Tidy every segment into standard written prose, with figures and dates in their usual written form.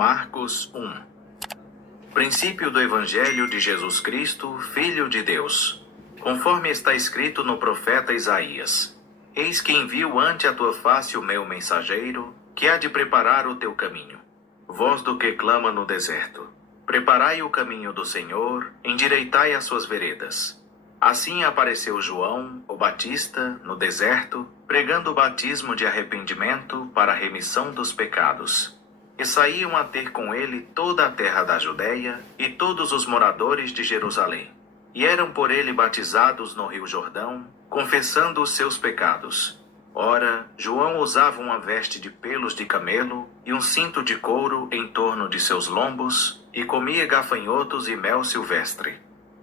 Marcos 1. Princípio do Evangelho de Jesus Cristo, Filho de Deus. Conforme está escrito no profeta Isaías: Eis que envio ante a tua face o meu mensageiro, que há de preparar o teu caminho. Voz do que clama no deserto: Preparai o caminho do Senhor, endireitai as suas veredas. Assim apareceu João, o Batista, no deserto, pregando o batismo de arrependimento para a remissão dos pecados. E saíam a ter com ele toda a terra da Judeia e todos os moradores de Jerusalém. E eram por ele batizados no rio Jordão, confessando os seus pecados. Ora, João usava uma veste de pelos de camelo e um cinto de couro em torno de seus lombos, e comia gafanhotos e mel silvestre.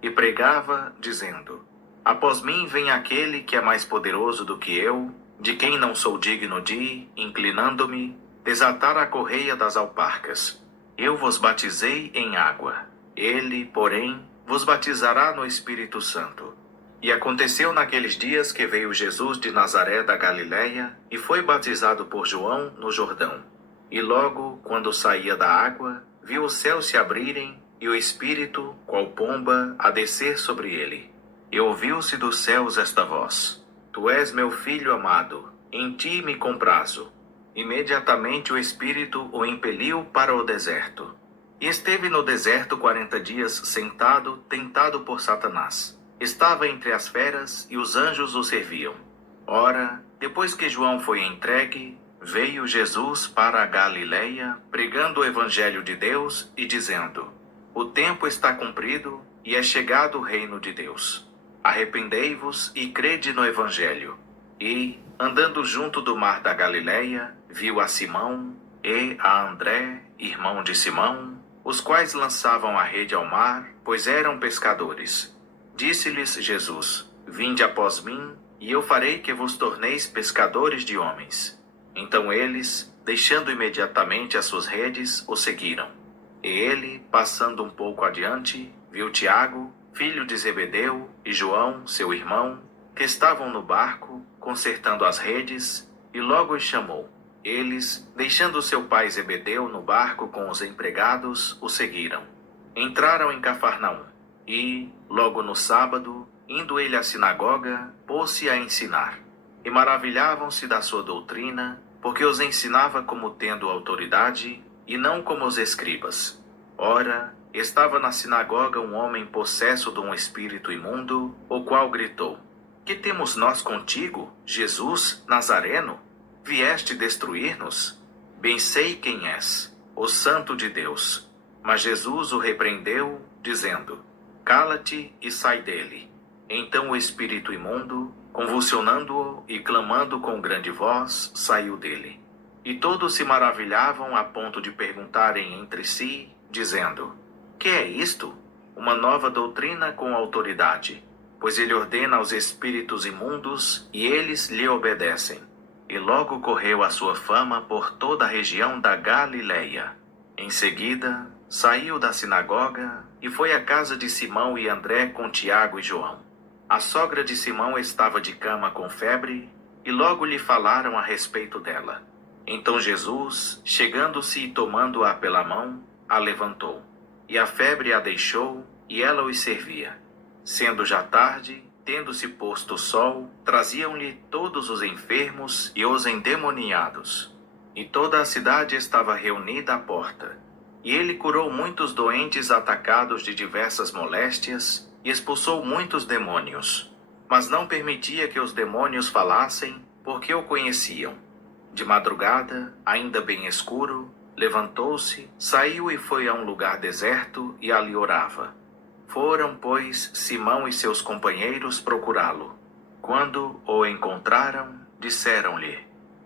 E pregava, dizendo: Após mim vem aquele que é mais poderoso do que eu, de quem não sou digno de, inclinando-me, desatar a correia das alparcas. Eu vos batizei em água. Ele, porém, vos batizará no Espírito Santo. E aconteceu naqueles dias que veio Jesus de Nazaré da Galiléia e foi batizado por João no Jordão. E logo, quando saía da água, viu os céus se abrirem e o Espírito, qual pomba, a descer sobre ele. E ouviu-se dos céus esta voz: Tu és meu filho amado, em ti me comprazo. Imediatamente o Espírito o impeliu para o deserto. E esteve no deserto 40 dias sentado, tentado por Satanás. Estava entre as feras e os anjos o serviam. Ora, depois que João foi entregue, veio Jesus para a Galiléia, pregando o Evangelho de Deus e dizendo: O tempo está cumprido e é chegado o reino de Deus. Arrependei-vos e crede no Evangelho. E, andando junto do mar da Galiléia, viu a Simão e a André, irmão de Simão, os quais lançavam a rede ao mar, pois eram pescadores. Disse-lhes Jesus: Vinde após mim, e eu farei que vos torneis pescadores de homens. Então eles, deixando imediatamente as suas redes, o seguiram. E ele, passando um pouco adiante, viu Tiago, filho de Zebedeu, e João, seu irmão, que estavam no barco, consertando as redes, e logo os chamou. Eles, deixando seu pai Zebedeu no barco com os empregados, o seguiram. Entraram em Cafarnaum, e, logo no sábado, indo ele à sinagoga, pôs-se a ensinar. E maravilhavam-se da sua doutrina, porque os ensinava como tendo autoridade, e não como os escribas. Ora, estava na sinagoga um homem possesso de um espírito imundo, o qual gritou: Que temos nós contigo, Jesus, Nazareno? Vieste destruir-nos? Bem sei quem és, o Santo de Deus. Mas Jesus o repreendeu, dizendo: Cala-te e sai dele. Então o espírito imundo, convulsionando-o e clamando com grande voz, saiu dele. E todos se maravilhavam a ponto de perguntarem entre si, dizendo: Que é isto? Uma nova doutrina com autoridade. Pois ele ordena aos espíritos imundos, e eles lhe obedecem. E logo correu a sua fama por toda a região da Galiléia. Em seguida, saiu da sinagoga e foi à casa de Simão e André com Tiago e João. A sogra de Simão estava de cama com febre, e logo lhe falaram a respeito dela. Então Jesus, chegando-se e tomando-a pela mão, a levantou. E a febre a deixou, e ela os servia. Sendo já tarde, tendo-se posto o sol, traziam-lhe todos os enfermos e os endemoniados. E toda a cidade estava reunida à porta. E ele curou muitos doentes atacados de diversas moléstias, e expulsou muitos demônios. Mas não permitia que os demônios falassem, porque o conheciam. De madrugada, ainda bem escuro, levantou-se, saiu e foi a um lugar deserto, e ali orava. Foram, pois, Simão e seus companheiros procurá-lo. Quando o encontraram, disseram-lhe: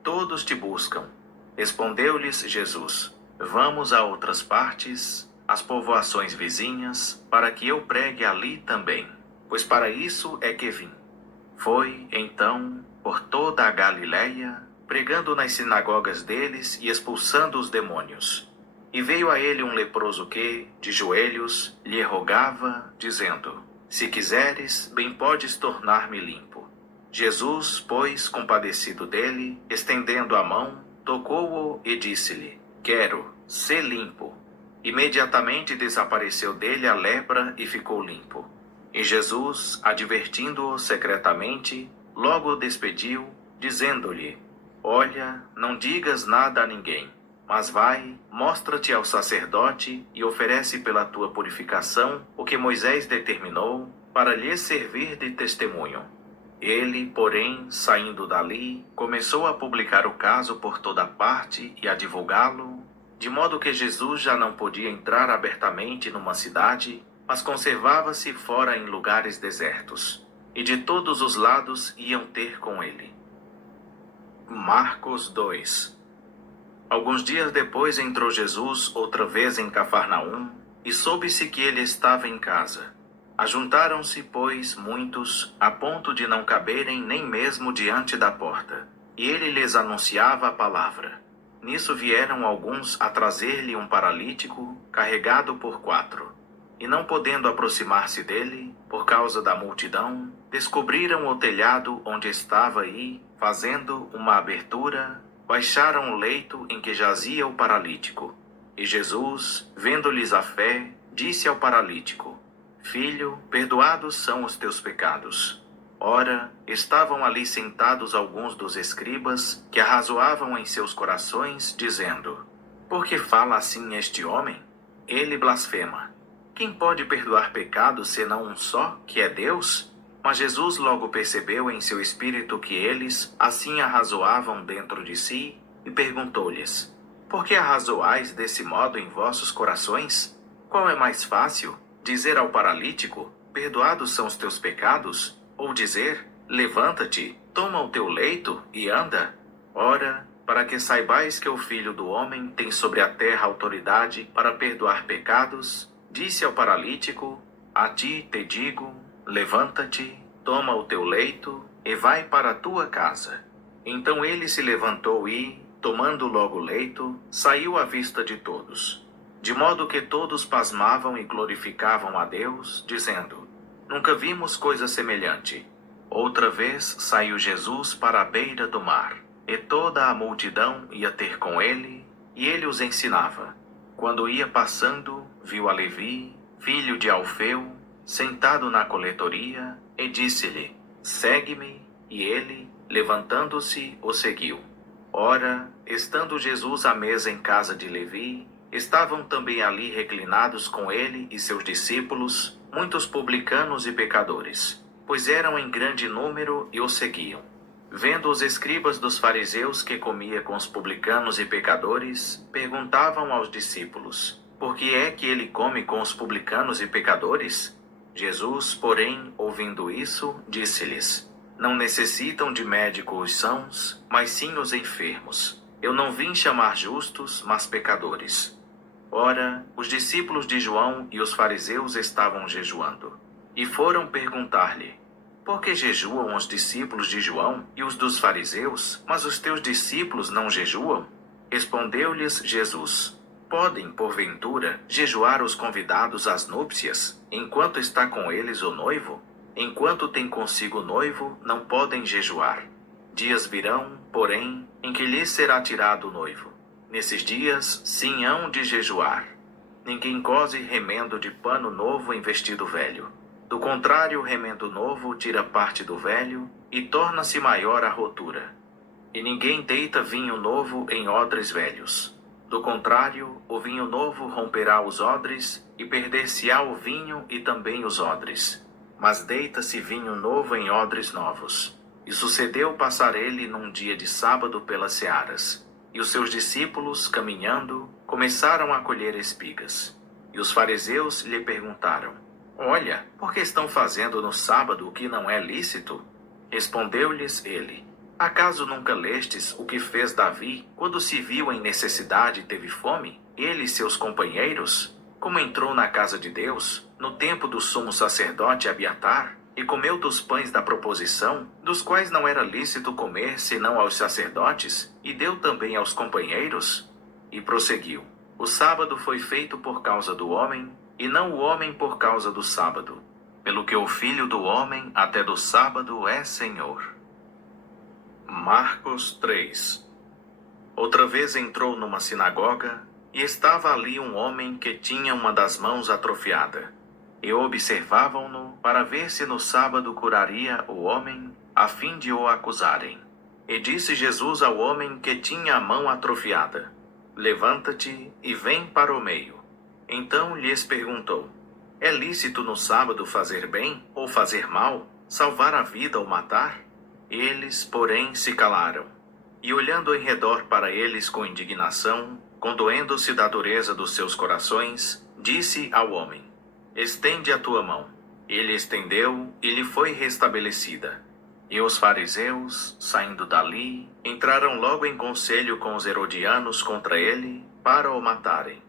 Todos te buscam. Respondeu-lhes Jesus: Vamos a outras partes, às povoações vizinhas, para que eu pregue ali também, pois para isso é que vim. Foi, então, por toda a Galiléia, pregando nas sinagogas deles e expulsando os demônios. E veio a ele um leproso que, de joelhos, lhe rogava, dizendo: Se quiseres, bem podes tornar-me limpo. Jesus, pois, compadecido dele, estendendo a mão, tocou-o e disse-lhe: Quero, sê limpo. Imediatamente desapareceu dele a lepra e ficou limpo. E Jesus, advertindo-o secretamente, logo o despediu, dizendo-lhe: Olha, não digas nada a ninguém, mas vai, mostra-te ao sacerdote e oferece pela tua purificação o que Moisés determinou para lhe servir de testemunho. Ele, porém, saindo dali, começou a publicar o caso por toda parte e a divulgá-lo, de modo que Jesus já não podia entrar abertamente numa cidade, mas conservava-se fora em lugares desertos, e de todos os lados iam ter com ele. Marcos 2. Alguns dias depois entrou Jesus outra vez em Cafarnaum, e soube-se que ele estava em casa. Ajuntaram-se, pois, muitos, a ponto de não caberem nem mesmo diante da porta, e ele lhes anunciava a palavra. Nisso vieram alguns a trazer-lhe um paralítico, carregado por 4. E não podendo aproximar-se dele, por causa da multidão, descobriram o telhado onde estava e, fazendo uma abertura, baixaram o leito em que jazia o paralítico. E Jesus, vendo-lhes a fé, disse ao paralítico: Filho, perdoados são os teus pecados. Ora, estavam ali sentados alguns dos escribas, que arrazoavam em seus corações, dizendo: Por que fala assim este homem? Ele blasfema. Quem pode perdoar pecados senão um só, que é Deus? Mas Jesus logo percebeu em seu espírito que eles assim arrazoavam dentro de si, e perguntou-lhes: Por que arrazoais desse modo em vossos corações? Qual é mais fácil, dizer ao paralítico: Perdoados são os teus pecados? Ou dizer: Levanta-te, toma o teu leito e anda? Ora, para que saibais que o Filho do Homem tem sobre a terra autoridade para perdoar pecados, disse ao paralítico: A ti te digo, levanta-te, toma o teu leito e vai para a tua casa. Então ele se levantou e, tomando logo o leito, saiu à vista de todos. De modo que todos pasmavam e glorificavam a Deus, dizendo: Nunca vimos coisa semelhante. Outra vez saiu Jesus para a beira do mar, e toda a multidão ia ter com ele, e ele os ensinava. Quando ia passando, viu a Levi, filho de Alfeu, sentado na coletoria, e disse-lhe: Segue-me, e ele, levantando-se, o seguiu. Ora, estando Jesus à mesa em casa de Levi, estavam também ali reclinados com ele e seus discípulos muitos publicanos e pecadores, pois eram em grande número e o seguiam. Vendo os escribas dos fariseus que comia com os publicanos e pecadores, perguntavam aos discípulos: Por que é que ele come com os publicanos e pecadores? Jesus, porém, ouvindo isso, disse-lhes: Não necessitam de médico os sãos, mas sim os enfermos. Eu não vim chamar justos, mas pecadores. Ora, os discípulos de João e os fariseus estavam jejuando, e foram perguntar-lhe: Por que jejuam os discípulos de João e os dos fariseus, mas os teus discípulos não jejuam? Respondeu-lhes Jesus: Podem, porventura, jejuar os convidados às núpcias, enquanto está com eles o noivo? Enquanto tem consigo o noivo, não podem jejuar. Dias virão, porém, em que lhes será tirado o noivo. Nesses dias, sim hão de jejuar. Ninguém cose remendo de pano novo em vestido velho. Do contrário, o remendo novo tira parte do velho, e torna-se maior a rotura. E ninguém deita vinho novo em odres velhos. Do contrário, o vinho novo romperá os odres, e perder-se-á o vinho e também os odres. Mas deita-se vinho novo em odres novos. E sucedeu passar ele num dia de sábado pelas searas. E os seus discípulos, caminhando, começaram a colher espigas. E os fariseus lhe perguntaram: Olha, por que estão fazendo no sábado o que não é lícito? Respondeu-lhes ele: Acaso nunca lestes o que fez Davi, quando se viu em necessidade e teve fome, ele e seus companheiros? Como entrou na casa de Deus, no tempo do sumo sacerdote Abiatar, e comeu dos pães da proposição, dos quais não era lícito comer senão aos sacerdotes, e deu também aos companheiros? E prosseguiu: O sábado foi feito por causa do homem, e não o homem por causa do sábado. Pelo que o Filho do Homem até do sábado é Senhor. Marcos 3. Outra vez entrou numa sinagoga, E estava ali um homem que tinha uma das mãos atrofiada. E observavam-no para ver se no sábado curaria o homem, a fim de o acusarem. E disse Jesus ao homem que tinha a mão atrofiada: Levanta-te e vem para o meio. Então lhes perguntou: É lícito no sábado fazer bem ou fazer mal, salvar a vida ou matar? Eles, porém, se calaram. E olhando em redor para eles com indignação, condoendo-se da dureza dos seus corações, disse ao homem: Estende a tua mão. Ele estendeu e lhe foi restabelecida. E os fariseus, saindo dali, entraram logo em conselho com os herodianos contra ele, para o matarem.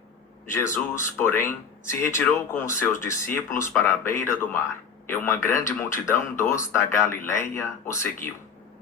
Jesus, porém, se retirou com os seus discípulos para a beira do mar. E uma grande multidão dos da Galileia o seguiu.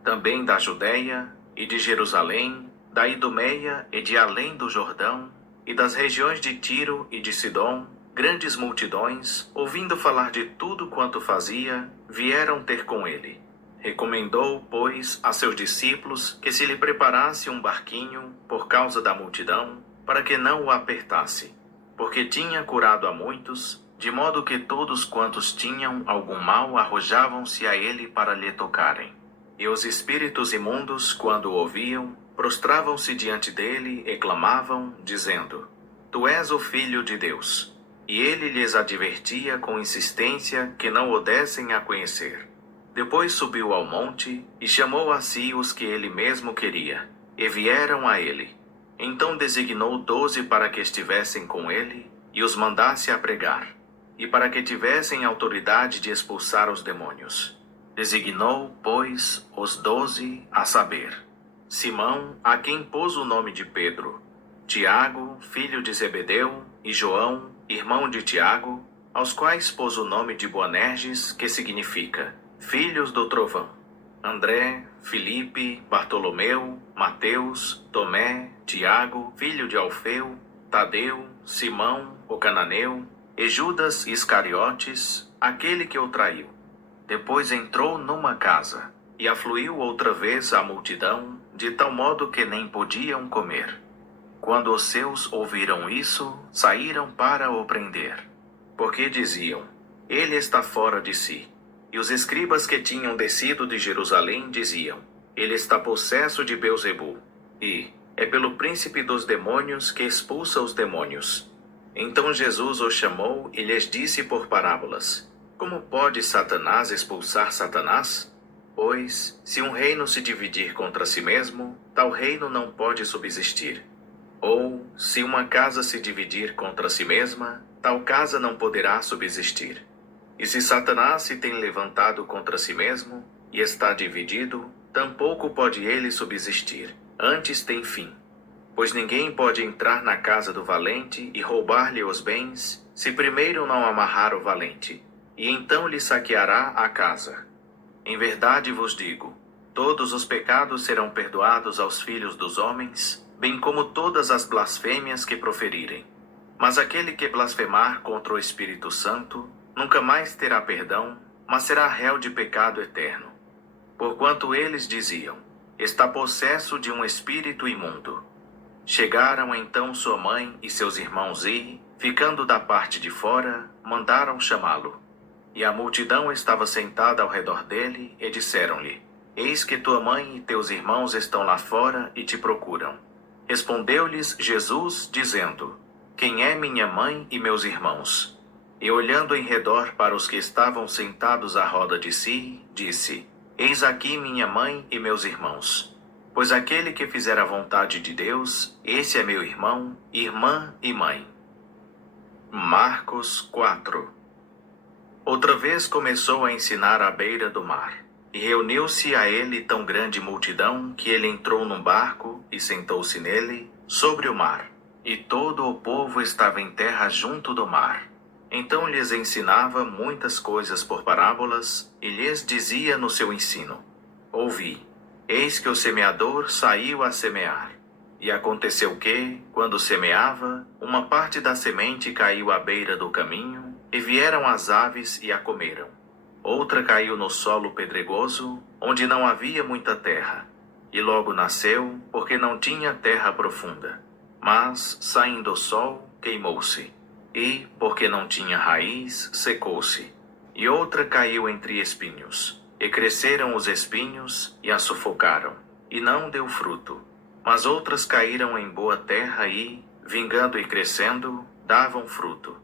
Também da Judeia e de Jerusalém, da Idumeia e de além do Jordão, e das regiões de Tiro e de Sidom, grandes multidões, ouvindo falar de tudo quanto fazia, vieram ter com ele. Recomendou, pois, a seus discípulos que se lhe preparasse um barquinho, por causa da multidão, para que não o apertasse, porque tinha curado a muitos, de modo que todos quantos tinham algum mal arrojavam-se a ele para lhe tocarem. E os espíritos imundos, quando o ouviam, prostravam-se diante dele e clamavam, dizendo: Tu és o Filho de Deus. E ele lhes advertia com insistência que não o dessem a conhecer. Depois subiu ao monte e chamou a si os que ele mesmo queria, e vieram a ele. Então designou 12 para que estivessem com ele e os mandasse a pregar, e para que tivessem autoridade de expulsar os demônios. Designou, pois, os 12, a saber: Simão, a quem pôs o nome de Pedro; Tiago, filho de Zebedeu, e João, irmão de Tiago, aos quais pôs o nome de Boanerges, que significa filhos do trovão; André, Filipe, Bartolomeu, Mateus, Tomé, Tiago, filho de Alfeu, Tadeu, Simão, o cananeu, e Judas Iscariotes, aquele que o traiu. Depois entrou numa casa, e afluiu outra vez a multidão, de tal modo que nem podiam comer. Quando os seus ouviram isso, saíram para o prender, porque diziam: Ele está fora de si. E os escribas que tinham descido de Jerusalém diziam: Ele está possesso de Beelzebu, e é pelo príncipe dos demônios que expulsa os demônios. Então Jesus os chamou e lhes disse por parábolas: Como pode Satanás expulsar Satanás? Pois, se um reino se dividir contra si mesmo, tal reino não pode subsistir. Ou, se uma casa se dividir contra si mesma, tal casa não poderá subsistir. E se Satanás se tem levantado contra si mesmo, e está dividido, tampouco pode ele subsistir, antes tem fim. Pois ninguém pode entrar na casa do valente e roubar-lhe os bens, se primeiro não amarrar o valente, e então lhe saqueará a casa. Em verdade vos digo, todos os pecados serão perdoados aos filhos dos homens, bem como todas as blasfêmias que proferirem. Mas aquele que blasfemar contra o Espírito Santo, nunca mais terá perdão, mas será réu de pecado eterno. Porquanto eles diziam: Está possesso de um espírito imundo. Chegaram então sua mãe e seus irmãos e, ficando da parte de fora, mandaram chamá-lo. E a multidão estava sentada ao redor dele, e disseram-lhe: Eis que tua mãe e teus irmãos estão lá fora e te procuram. Respondeu-lhes Jesus, dizendo: Quem é minha mãe e meus irmãos? E olhando em redor para os que estavam sentados à roda de si, disse: Eis aqui minha mãe e meus irmãos. Pois aquele que fizer a vontade de Deus, esse é meu irmão, irmã e mãe. Marcos 4. Outra vez começou a ensinar à beira do mar, e reuniu-se a ele tão grande multidão que ele entrou num barco e sentou-se nele, sobre o mar, e todo o povo estava em terra junto do mar. Então lhes ensinava muitas coisas por parábolas, e lhes dizia no seu ensino: Ouvi, eis que o semeador saiu a semear. E aconteceu que, quando semeava, uma parte da semente caiu à beira do caminho, e vieram as aves e a comeram. Outra caiu no solo pedregoso, onde não havia muita terra, e logo nasceu, porque não tinha terra profunda. Mas, saindo o sol, queimou-se, e, porque não tinha raiz, secou-se. E outra caiu entre espinhos, e cresceram os espinhos, e a sufocaram, e não deu fruto. Mas outras caíram em boa terra e, vingando e crescendo, davam fruto.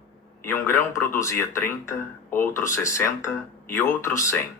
E um grão produzia 30, outro 60, e outro 100.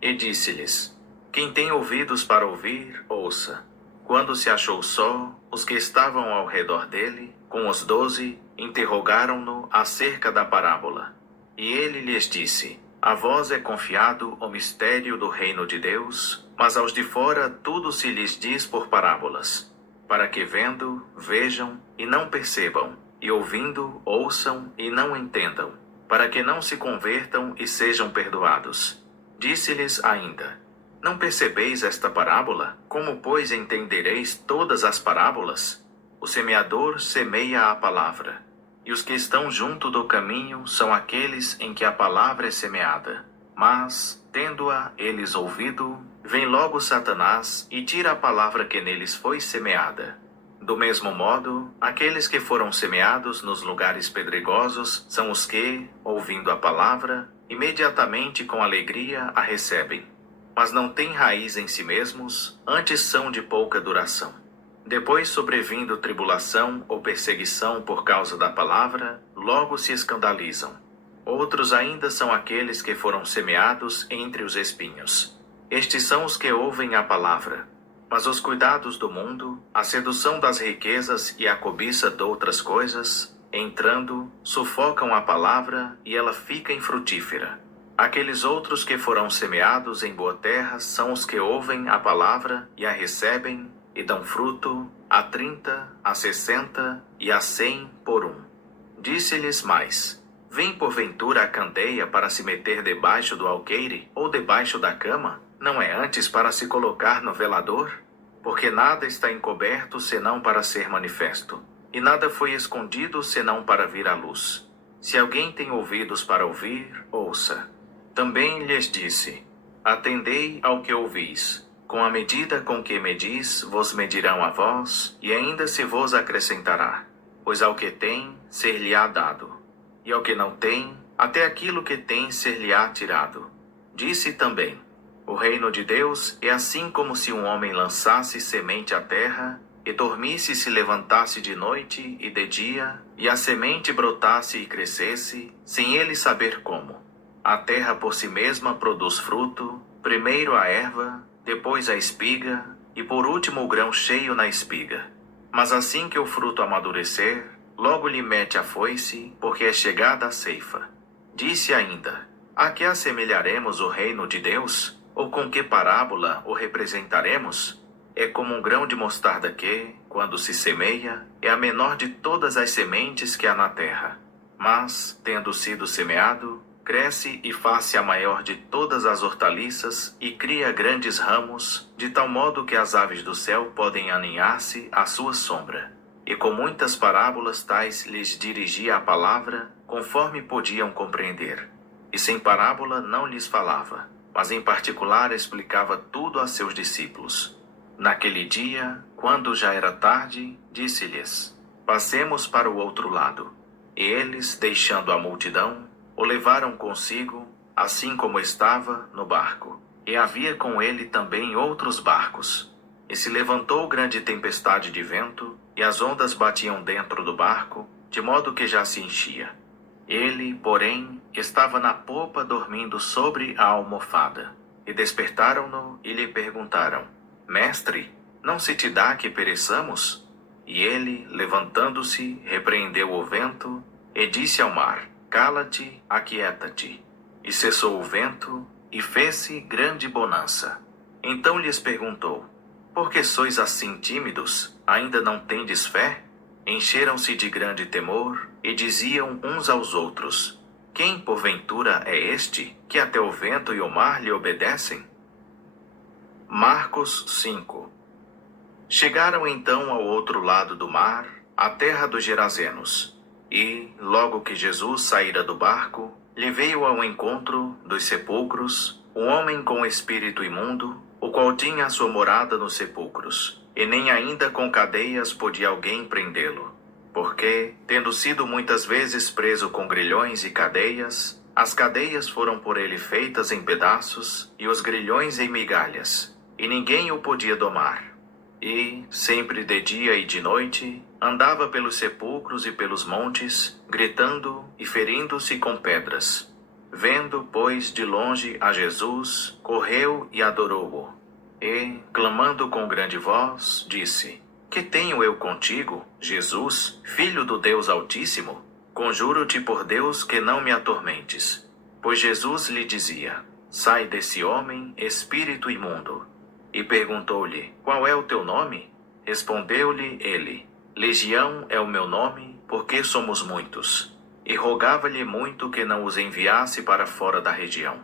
E disse-lhes: Quem tem ouvidos para ouvir, ouça. Quando se achou só, os que estavam ao redor dele, com os 12, interrogaram-no acerca da parábola. E ele lhes disse: A vós é confiado o mistério do reino de Deus, mas aos de fora tudo se lhes diz por parábolas, para que vendo, vejam e não percebam, e ouvindo, ouçam e não entendam, para que não se convertam e sejam perdoados. Disse-lhes ainda: Não percebeis esta parábola? Como, pois, entendereis todas as parábolas? O semeador semeia a palavra, e os que estão junto do caminho são aqueles em que a palavra é semeada. Mas, tendo-a eles ouvido, vem logo Satanás e tira a palavra que neles foi semeada. Do mesmo modo, aqueles que foram semeados nos lugares pedregosos são os que, ouvindo a palavra, imediatamente com alegria a recebem. Mas não têm raiz em si mesmos, antes são de pouca duração. Depois, sobrevindo tribulação ou perseguição por causa da palavra, logo se escandalizam. Outros ainda são aqueles que foram semeados entre os espinhos. Estes são os que ouvem a palavra. Mas os cuidados do mundo, a sedução das riquezas e a cobiça de outras coisas, entrando, sufocam a palavra e ela fica infrutífera. Aqueles outros que foram semeados em boa terra são os que ouvem a palavra e a recebem e dão fruto a 30, a 60 e a 100 por um. Disse-lhes mais: Vem porventura a candeia para se meter debaixo do alqueire ou debaixo da cama? Não é antes para se colocar no velador? Porque nada está encoberto senão para ser manifesto, e nada foi escondido senão para vir à luz. Se alguém tem ouvidos para ouvir, ouça. Também lhes disse: Atendei ao que ouvis. Com a medida com que medis, vos medirão a vós, e ainda se vos acrescentará. Pois ao que tem, ser-lhe-á dado, e ao que não tem, até aquilo que tem ser-lhe-á tirado. Disse também: O reino de Deus é assim como se um homem lançasse semente à terra, e dormisse e se levantasse de noite e de dia, e a semente brotasse e crescesse, sem ele saber como. A terra por si mesma produz fruto, primeiro a erva, depois a espiga, e por último o grão cheio na espiga. Mas assim que o fruto amadurecer, logo lhe mete a foice, porque é chegada a ceifa. Disse ainda: A que assemelharemos o reino de Deus? Ou com que parábola o representaremos? É como um grão de mostarda que, quando se semeia, é a menor de todas as sementes que há na terra. Mas, tendo sido semeado, cresce e faz-se a maior de todas as hortaliças e cria grandes ramos, de tal modo que as aves do céu podem aninhar-se à sua sombra. E com muitas parábolas tais lhes dirigia a palavra, conforme podiam compreender. E sem parábola não lhes falava, mas em particular explicava tudo a seus discípulos. Naquele dia, quando já era tarde, disse-lhes: Passemos para o outro lado. E eles, deixando a multidão, o levaram consigo, assim como estava, no barco. E havia com ele também outros barcos. E se levantou grande tempestade de vento, e as ondas batiam dentro do barco, de modo que já se enchia. Ele, porém, estava na popa dormindo sobre a almofada. E despertaram-no e lhe perguntaram: Mestre, não se te dá que pereçamos? E ele, levantando-se, repreendeu o vento e disse ao mar: Cala-te, aquieta-te. E cessou o vento, e fez-se grande bonança. Então lhes perguntou: Por que sois assim tímidos? Ainda não tendes fé? Encheram-se de grande temor, e diziam uns aos outros: Quem, porventura, é este, que até o vento e o mar lhe obedecem? Marcos 5. Chegaram então ao outro lado do mar, à terra dos Gerazenos. E, logo que Jesus saíra do barco, lhe veio ao encontro dos sepulcros um homem com espírito imundo, o qual tinha a sua morada nos sepulcros. e nem ainda com cadeias podia alguém prendê-lo, porque, tendo sido muitas vezes preso com grilhões e cadeias, as cadeias foram por ele feitas em pedaços e os grilhões em migalhas, e ninguém o podia domar. E, sempre de dia e de noite, andava pelos sepulcros e pelos montes, gritando e ferindo-se com pedras. Vendo, pois, de longe a Jesus, correu e adorou-o. E, clamando com grande voz, disse: Que tenho eu contigo, Jesus, Filho do Deus Altíssimo? Conjuro-te por Deus que não me atormentes. Pois Jesus lhe dizia: Sai desse homem, espírito imundo. E perguntou-lhe: Qual é o teu nome? Respondeu-lhe ele: Legião é o meu nome, porque somos muitos. E rogava-lhe muito que não os enviasse para fora da região.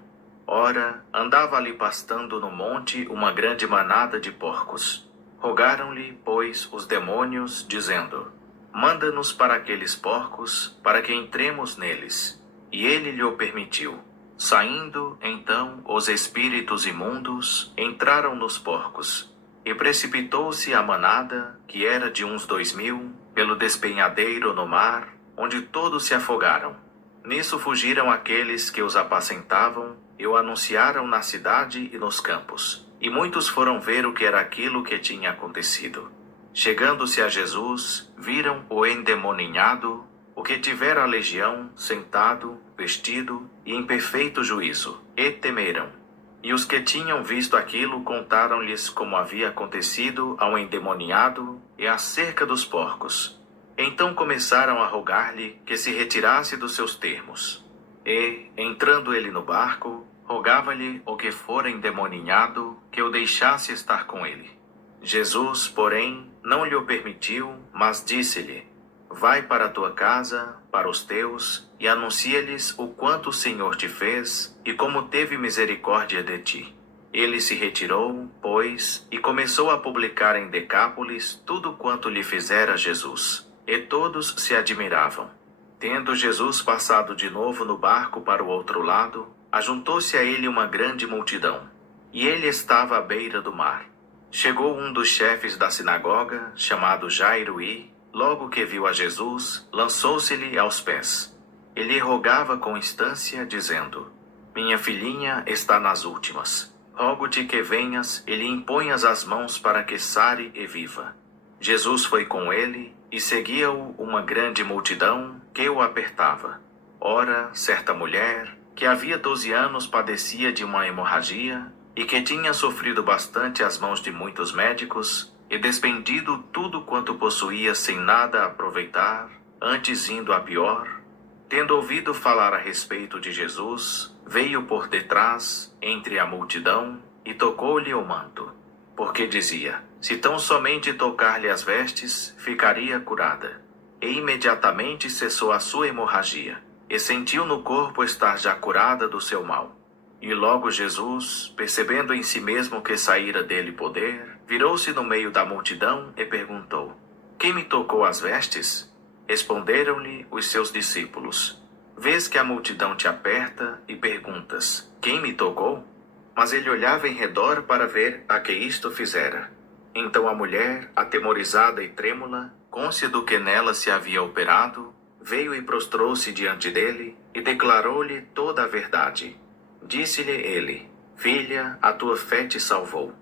Ora, andava ali pastando no monte uma grande manada de porcos. Rogaram-lhe, pois, os demônios, dizendo: Manda-nos para aqueles porcos, para que entremos neles. E ele lhe o permitiu. Saindo, então, os espíritos imundos entraram nos porcos. E precipitou-se a manada, que era de uns 2000, pelo despenhadeiro no mar, onde todos se afogaram. Nisso fugiram aqueles que os apacentavam, e o anunciaram na cidade e nos campos. E muitos foram ver o que era aquilo que tinha acontecido. Chegando-se a Jesus, viram o endemoninhado, o que tivera a legião, sentado, vestido e em perfeito juízo, e temeram. E os que tinham visto aquilo contaram-lhes como havia acontecido ao endemoniado e acerca dos porcos. Então começaram a rogar-lhe que se retirasse dos seus termos. E, entrando ele no barco, rogava-lhe o que fora endemoninhado que o deixasse estar com ele. Jesus, porém, não lhe o permitiu, mas disse-lhe: Vai para a tua casa, para os teus, e anuncia-lhes o quanto o Senhor te fez e como teve misericórdia de ti. Ele se retirou, pois, e começou a publicar em Decápolis tudo quanto lhe fizera Jesus. E todos se admiravam. Tendo Jesus passado de novo no barco para o outro lado, ajuntou-se a ele uma grande multidão. E ele estava à beira do mar. Chegou um dos chefes da sinagoga, chamado Jairo, e, logo que viu a Jesus, lançou-se-lhe aos pés. Ele rogava com instância, dizendo: Minha filhinha está nas últimas. Rogo-te que venhas e lhe imponhas as mãos para que sare e viva. Jesus foi com ele, e seguia-o uma grande multidão que o apertava. Ora, certa mulher, que havia 12 anos padecia de uma hemorragia, e que tinha sofrido bastante às mãos de muitos médicos, e despendido tudo quanto possuía sem nada aproveitar, antes indo a pior, tendo ouvido falar a respeito de Jesus, veio por detrás, entre a multidão, e tocou-lhe o manto. Porque dizia: Se tão somente tocar-lhe as vestes, ficaria curada. E imediatamente cessou a sua hemorragia, e sentiu no corpo estar já curada do seu mal. E logo Jesus, percebendo em si mesmo que saíra dele poder, virou-se no meio da multidão e perguntou: Quem me tocou as vestes? Responderam-lhe os seus discípulos: Vês que a multidão te aperta e perguntas: Quem me tocou? Mas ele olhava em redor para ver a que isto fizera. Então a mulher, atemorizada e trêmula, cônscia do que nela se havia operado, veio e prostrou-se diante dele e declarou-lhe toda a verdade. Disse-lhe ele: Filha, a tua fé te salvou.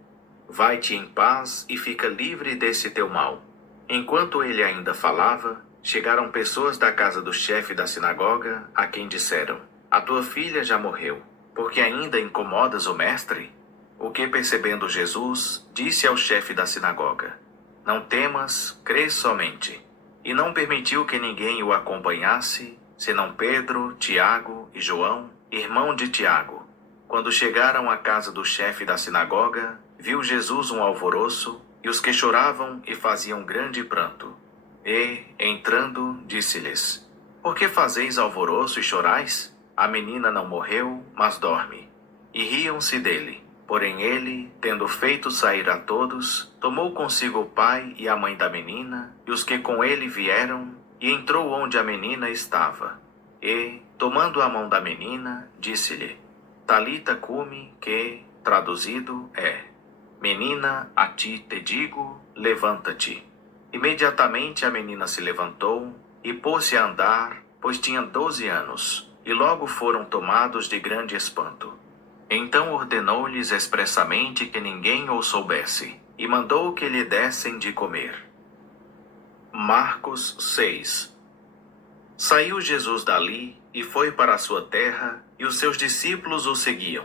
Vai-te em paz e fica livre desse teu mal. Enquanto ele ainda falava, chegaram pessoas da casa do chefe da sinagoga, a quem disseram: A tua filha já morreu, porque ainda incomodas o mestre? O que, percebendo Jesus, disse ao chefe da sinagoga: Não temas, crê somente. E não permitiu que ninguém o acompanhasse, senão Pedro, Tiago e João, irmão de Tiago. Quando chegaram à casa do chefe da sinagoga, viu Jesus um alvoroço, e os que choravam e faziam grande pranto. E, entrando, disse-lhes: Por que fazeis alvoroço e chorais? A menina não morreu, mas dorme. E riam-se dele. Porém ele, tendo feito sair a todos, tomou consigo o pai e a mãe da menina, e os que com ele vieram, e entrou onde a menina estava. E, tomando a mão da menina, disse-lhe: Talita cumi, que, traduzido, é: Menina, a ti te digo, levanta-te. Imediatamente a menina se levantou e pôs-se a andar, pois tinha 12 anos, e logo foram tomados de grande espanto. Então ordenou-lhes expressamente que ninguém o soubesse, e mandou que lhe dessem de comer. Marcos 6. Saiu Jesus dali e foi para a sua terra, e os seus discípulos o seguiam.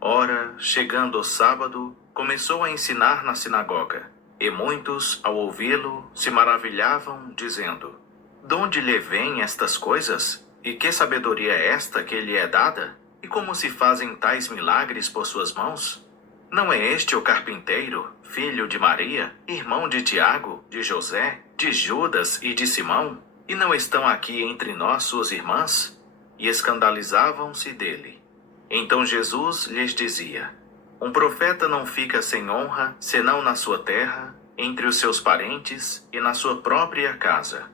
Ora, chegando o sábado, começou a ensinar na sinagoga, e muitos, ao ouvi-lo, se maravilhavam, dizendo: de onde lhe vêm estas coisas? E que sabedoria é esta que lhe é dada? E como se fazem tais milagres por suas mãos? Não é este o carpinteiro, filho de Maria, irmão de Tiago, de José, de Judas e de Simão? E não estão aqui entre nós suas irmãs? E escandalizavam-se dele. Então Jesus lhes dizia: um profeta não fica sem honra, senão na sua terra, entre os seus parentes e na sua própria casa.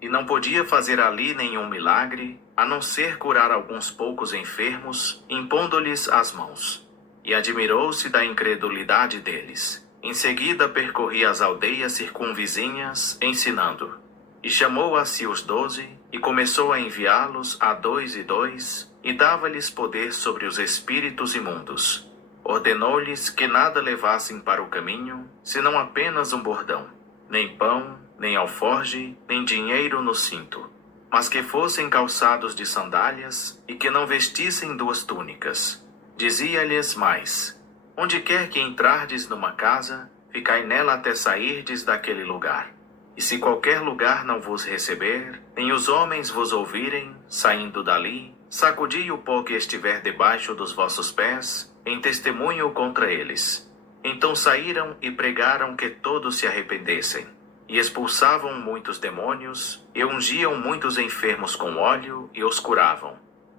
E não podia fazer ali nenhum milagre, a não ser curar alguns poucos enfermos, impondo-lhes as mãos. E admirou-se da incredulidade deles. Em seguida percorria as aldeias circunvizinhas, ensinando. E chamou a si os 12, e começou a enviá-los a 2 e 2, e dava-lhes poder sobre os espíritos imundos. Ordenou-lhes que nada levassem para o caminho, senão apenas um bordão, nem pão, nem alforge, nem dinheiro no cinto, mas que fossem calçados de sandálias e que não vestissem 2 túnicas. Dizia-lhes mais: onde quer que entrardes numa casa, ficai nela até sairdes daquele lugar. E se qualquer lugar não vos receber, nem os homens vos ouvirem, saindo dali, sacudi o pó que estiver debaixo dos vossos pés, em testemunho contra eles. Então saíram e pregaram que todos se arrependessem. E expulsavam muitos demônios, e ungiam muitos enfermos com óleo, e os curavam.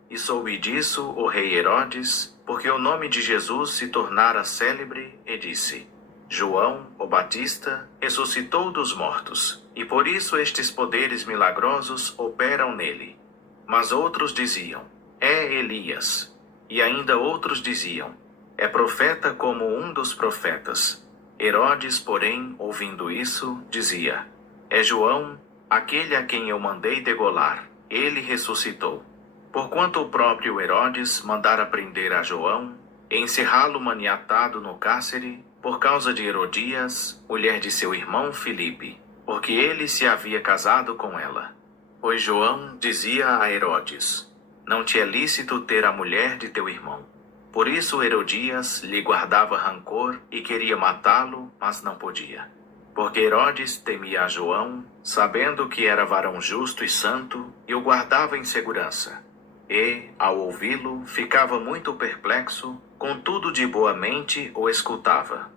E soube disso o rei Herodes, porque o nome de Jesus se tornara célebre, e disse: João, o Batista, ressuscitou dos mortos, e por isso estes poderes milagrosos operam nele. Mas outros diziam: é Elias. E ainda outros diziam: é profeta como um dos profetas. Herodes, porém, ouvindo isso, dizia: é João, aquele a quem eu mandei degolar. Ele ressuscitou. Porquanto o próprio Herodes mandara prender a João, e encerrá-lo maniatado no cárcere, por causa de Herodias, mulher de seu irmão Filipe, porque ele se havia casado com ela. Pois João dizia a Herodes: não te é lícito ter a mulher de teu irmão. Por isso Herodias lhe guardava rancor e queria matá-lo, mas não podia. Porque Herodes temia a João, sabendo que era varão justo e santo, e o guardava em segurança. E, ao ouvi-lo, ficava muito perplexo, contudo de boa mente o escutava.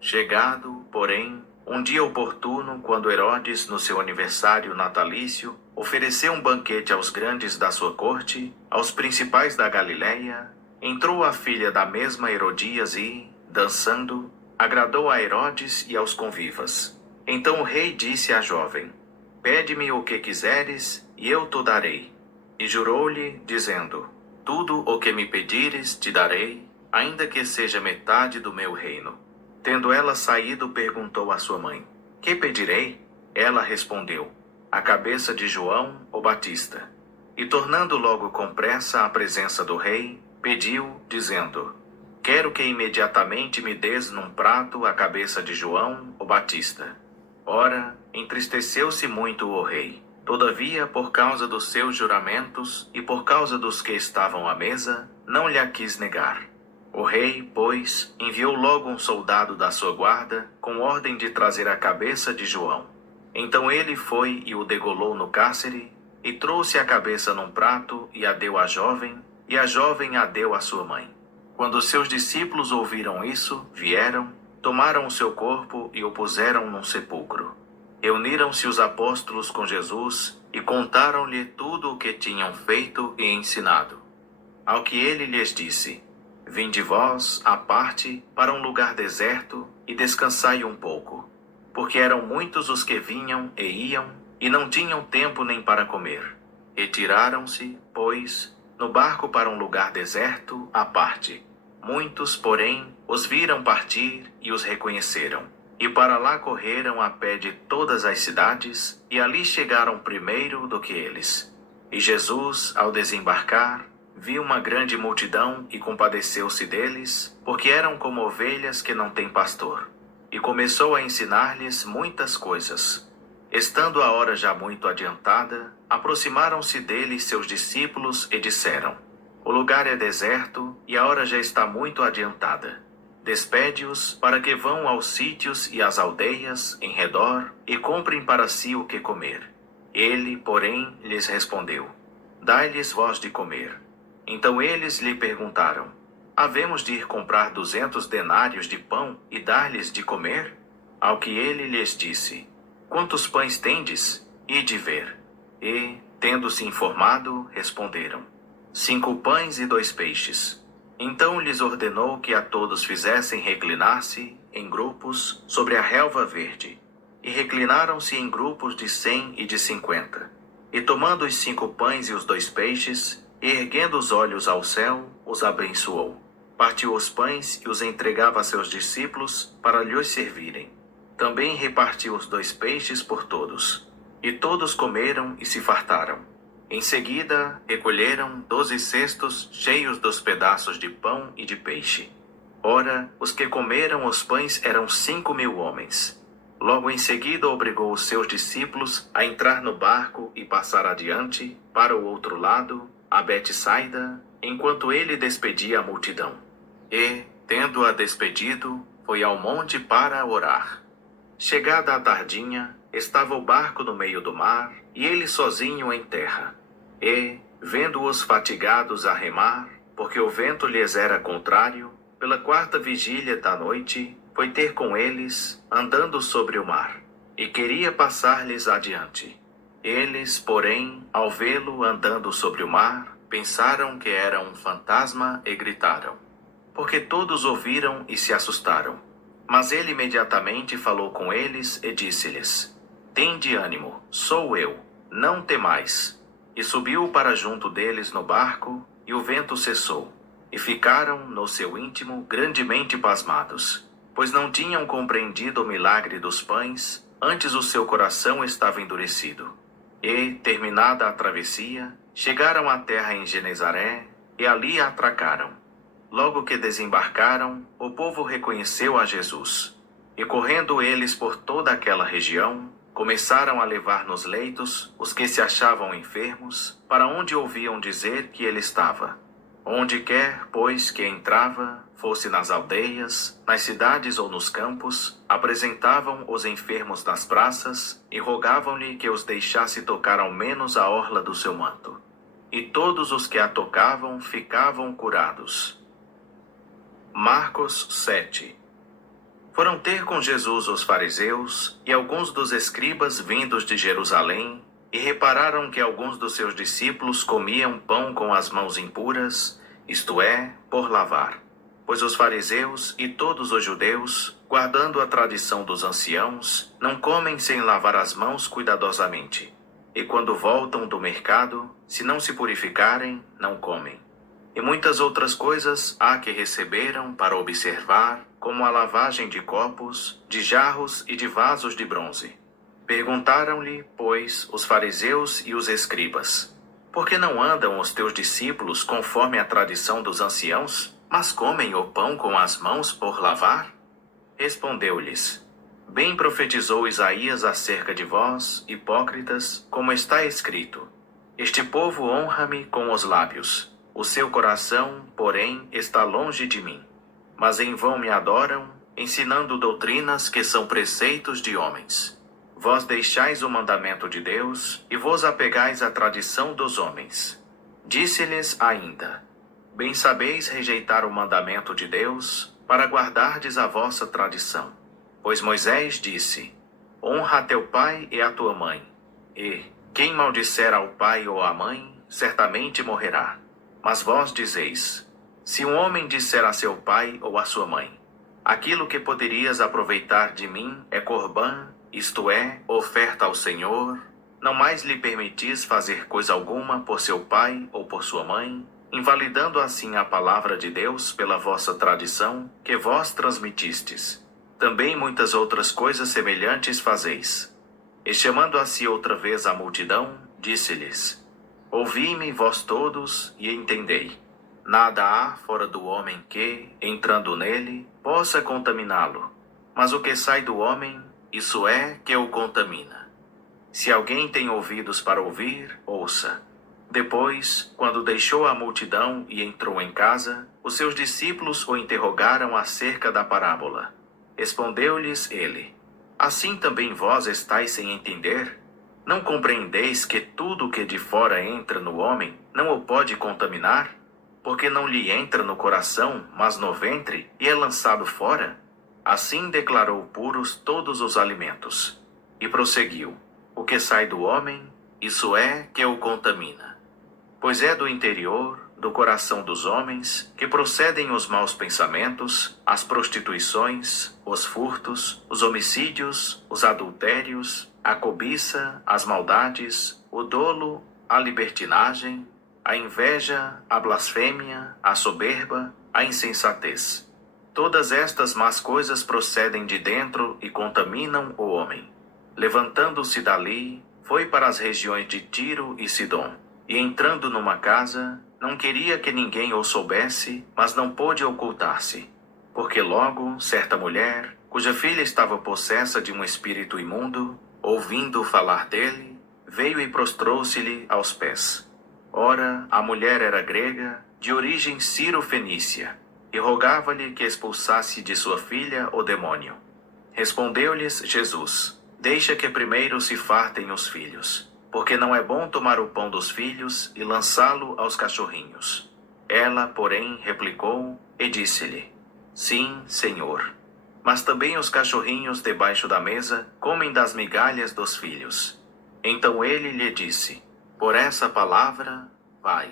Chegado, porém, um dia oportuno, quando Herodes, no seu aniversário natalício, ofereceu um banquete aos grandes da sua corte, aos principais da Galiléia, entrou a filha da mesma Herodias e, dançando, agradou a Herodes e aos convivas. Então o rei disse à jovem: pede-me o que quiseres, e eu te darei. E jurou-lhe, dizendo: tudo o que me pedires te darei, ainda que seja metade do meu reino. Tendo ela saído, perguntou à sua mãe: que pedirei? Ela respondeu: a cabeça de João, o Batista. E tornando logo com pressa à presença do rei, pediu, dizendo: quero que imediatamente me des num prato a cabeça de João, o Batista. Ora, entristeceu-se muito o rei. Todavia, por causa dos seus juramentos e por causa dos que estavam à mesa, não lhe a quis negar. O rei, pois, enviou logo um soldado da sua guarda, com ordem de trazer a cabeça de João. Então ele foi e o degolou no cárcere, e trouxe a cabeça num prato e a deu à jovem, e a jovem a deu à sua mãe. Quando seus discípulos ouviram isso, vieram, tomaram o seu corpo e o puseram num sepulcro. Reuniram-se os apóstolos com Jesus e contaram-lhe tudo o que tinham feito e ensinado. Ao que ele lhes disse: vinde vós, à parte, para um lugar deserto, e descansai um pouco. Porque eram muitos os que vinham e iam, e não tinham tempo nem para comer. Retiraram-se, pois, no barco para um lugar deserto, à parte. Muitos, porém, os viram partir e os reconheceram. E para lá correram a pé de todas as cidades, e ali chegaram primeiro do que eles. E Jesus, ao desembarcar, viu uma grande multidão e compadeceu-se deles, porque eram como ovelhas que não têm pastor. E começou a ensinar-lhes muitas coisas. Estando a hora já muito adiantada, aproximaram-se dele seus discípulos e disseram: O lugar é deserto e a hora já está muito adiantada. Despede-os para que vão aos sítios e às aldeias em redor e comprem para si o que comer. Ele, porém, lhes respondeu: Dai-lhes vós de comer. Então eles lhe perguntaram: Havemos de ir comprar 200 denários de pão e dar-lhes de comer? Ao que ele lhes disse: Quantos pães tendes? Ide ver. E, tendo-se informado, responderam: 5 pães e 2 peixes. Então lhes ordenou que a todos fizessem reclinar-se, em grupos, sobre a relva verde. E reclinaram-se em grupos de 100 e de 50. E tomando os 5 pães e os 2 peixes, e erguendo os olhos ao céu, os abençoou. Partiu os pães e os entregava a seus discípulos para lhes servirem. Também repartiu os 2 peixes por todos. E todos comeram e se fartaram. Em seguida, recolheram 12 cestos cheios dos pedaços de pão e de peixe. Ora, os que comeram os pães eram 5.000 homens. Logo em seguida obrigou os seus discípulos a entrar no barco e passar adiante, para o outro lado, a Betsaida, enquanto ele despedia a multidão. E, tendo-a despedido, foi ao monte para orar. Chegada a tardinha, estava o barco no meio do mar, e ele sozinho em terra. E, vendo-os fatigados a remar, porque o vento lhes era contrário, pela 4ª vigília da noite, foi ter com eles, andando sobre o mar, e queria passar-lhes adiante. Eles, porém, ao vê-lo andando sobre o mar, pensaram que era um fantasma e gritaram, porque todos ouviram e se assustaram. Mas ele imediatamente falou com eles e disse-lhes: Tende ânimo, sou eu, não temais. E subiu para junto deles no barco, e o vento cessou. E ficaram, no seu íntimo, grandemente pasmados, pois não tinham compreendido o milagre dos pães, antes o seu coração estava endurecido. E, terminada a travessia, chegaram à terra em Genezaré, e ali atracaram. Logo que desembarcaram, o povo reconheceu a Jesus. E correndo eles por toda aquela região, começaram a levar nos leitos os que se achavam enfermos, para onde ouviam dizer que ele estava. Onde quer, pois, que entrava, fosse nas aldeias, nas cidades ou nos campos, apresentavam os enfermos nas praças e rogavam-lhe que os deixasse tocar ao menos a orla do seu manto. E todos os que a tocavam ficavam curados. Marcos 7. Foram ter com Jesus os fariseus e alguns dos escribas vindos de Jerusalém, e repararam que alguns dos seus discípulos comiam pão com as mãos impuras, isto é, por lavar. Pois os fariseus e todos os judeus, guardando a tradição dos anciãos, não comem sem lavar as mãos cuidadosamente. E quando voltam do mercado, se não se purificarem, não comem. E muitas outras coisas há que receberam para observar, como a lavagem de copos, de jarros e de vasos de bronze. Perguntaram-lhe, pois, os fariseus e os escribas: Por que não andam os teus discípulos conforme a tradição dos anciãos, mas comem o pão com as mãos por lavar? Respondeu-lhes: Bem profetizou Isaías acerca de vós, hipócritas, como está escrito: Este povo honra-me com os lábios, o seu coração, porém, está longe de mim. Mas em vão me adoram, ensinando doutrinas que são preceitos de homens. Vós deixais o mandamento de Deus e vos apegais à tradição dos homens. Disse-lhes ainda: Bem sabeis rejeitar o mandamento de Deus, para guardardes a vossa tradição. Pois Moisés disse: Honra a teu pai e a tua mãe. E quem maldisser ao pai ou à mãe, certamente morrerá. Mas vós dizeis: Se um homem disser a seu pai ou a sua mãe: Aquilo que poderias aproveitar de mim é corbã, isto é, oferta ao Senhor, não mais lhe permitis fazer coisa alguma por seu pai ou por sua mãe, invalidando assim a palavra de Deus pela vossa tradição que vós transmitistes. também muitas outras coisas semelhantes fazeis. E chamando a si outra vez a multidão, disse-lhes: Ouvi-me vós todos e entendei. Nada há fora do homem que, entrando nele, possa contaminá-lo. Mas o que sai do homem, isso é que o contamina. Se alguém tem ouvidos para ouvir, ouça. Depois, quando deixou a multidão e entrou em casa, os seus discípulos o interrogaram acerca da parábola. Respondeu-lhes ele: Assim também vós estáis sem entender? Não compreendeis que tudo o que de fora entra no homem não o pode contaminar? Porque não lhe entra no coração, mas no ventre, e é lançado fora? Assim declarou puros todos os alimentos. E prosseguiu: O que sai do homem, isso é que o contamina. Pois é do interior, do coração dos homens, que procedem os maus pensamentos, as prostituições, os furtos, os homicídios, os adultérios, a cobiça, as maldades, o dolo, a libertinagem, a inveja, a blasfêmia, a soberba, a insensatez. Todas estas más coisas procedem de dentro e contaminam o homem. Levantando-se dali, foi para as regiões de Tiro e Sidom. E entrando numa casa, não queria que ninguém o soubesse, mas não pôde ocultar-se. Porque logo, certa mulher, cuja filha estava possessa de um espírito imundo, ouvindo falar dele, veio e prostrou-se-lhe aos pés. Ora, a mulher era grega, de origem ciro-fenícia, e rogava-lhe que expulsasse de sua filha o demônio. Respondeu-lhes Jesus: Deixa que primeiro se fartem os filhos, porque não é bom tomar o pão dos filhos e lançá-lo aos cachorrinhos. Ela, porém, replicou e disse-lhe: Sim, Senhor. Mas também os cachorrinhos debaixo da mesa comem das migalhas dos filhos. Então ele lhe disse: Por essa palavra, vai.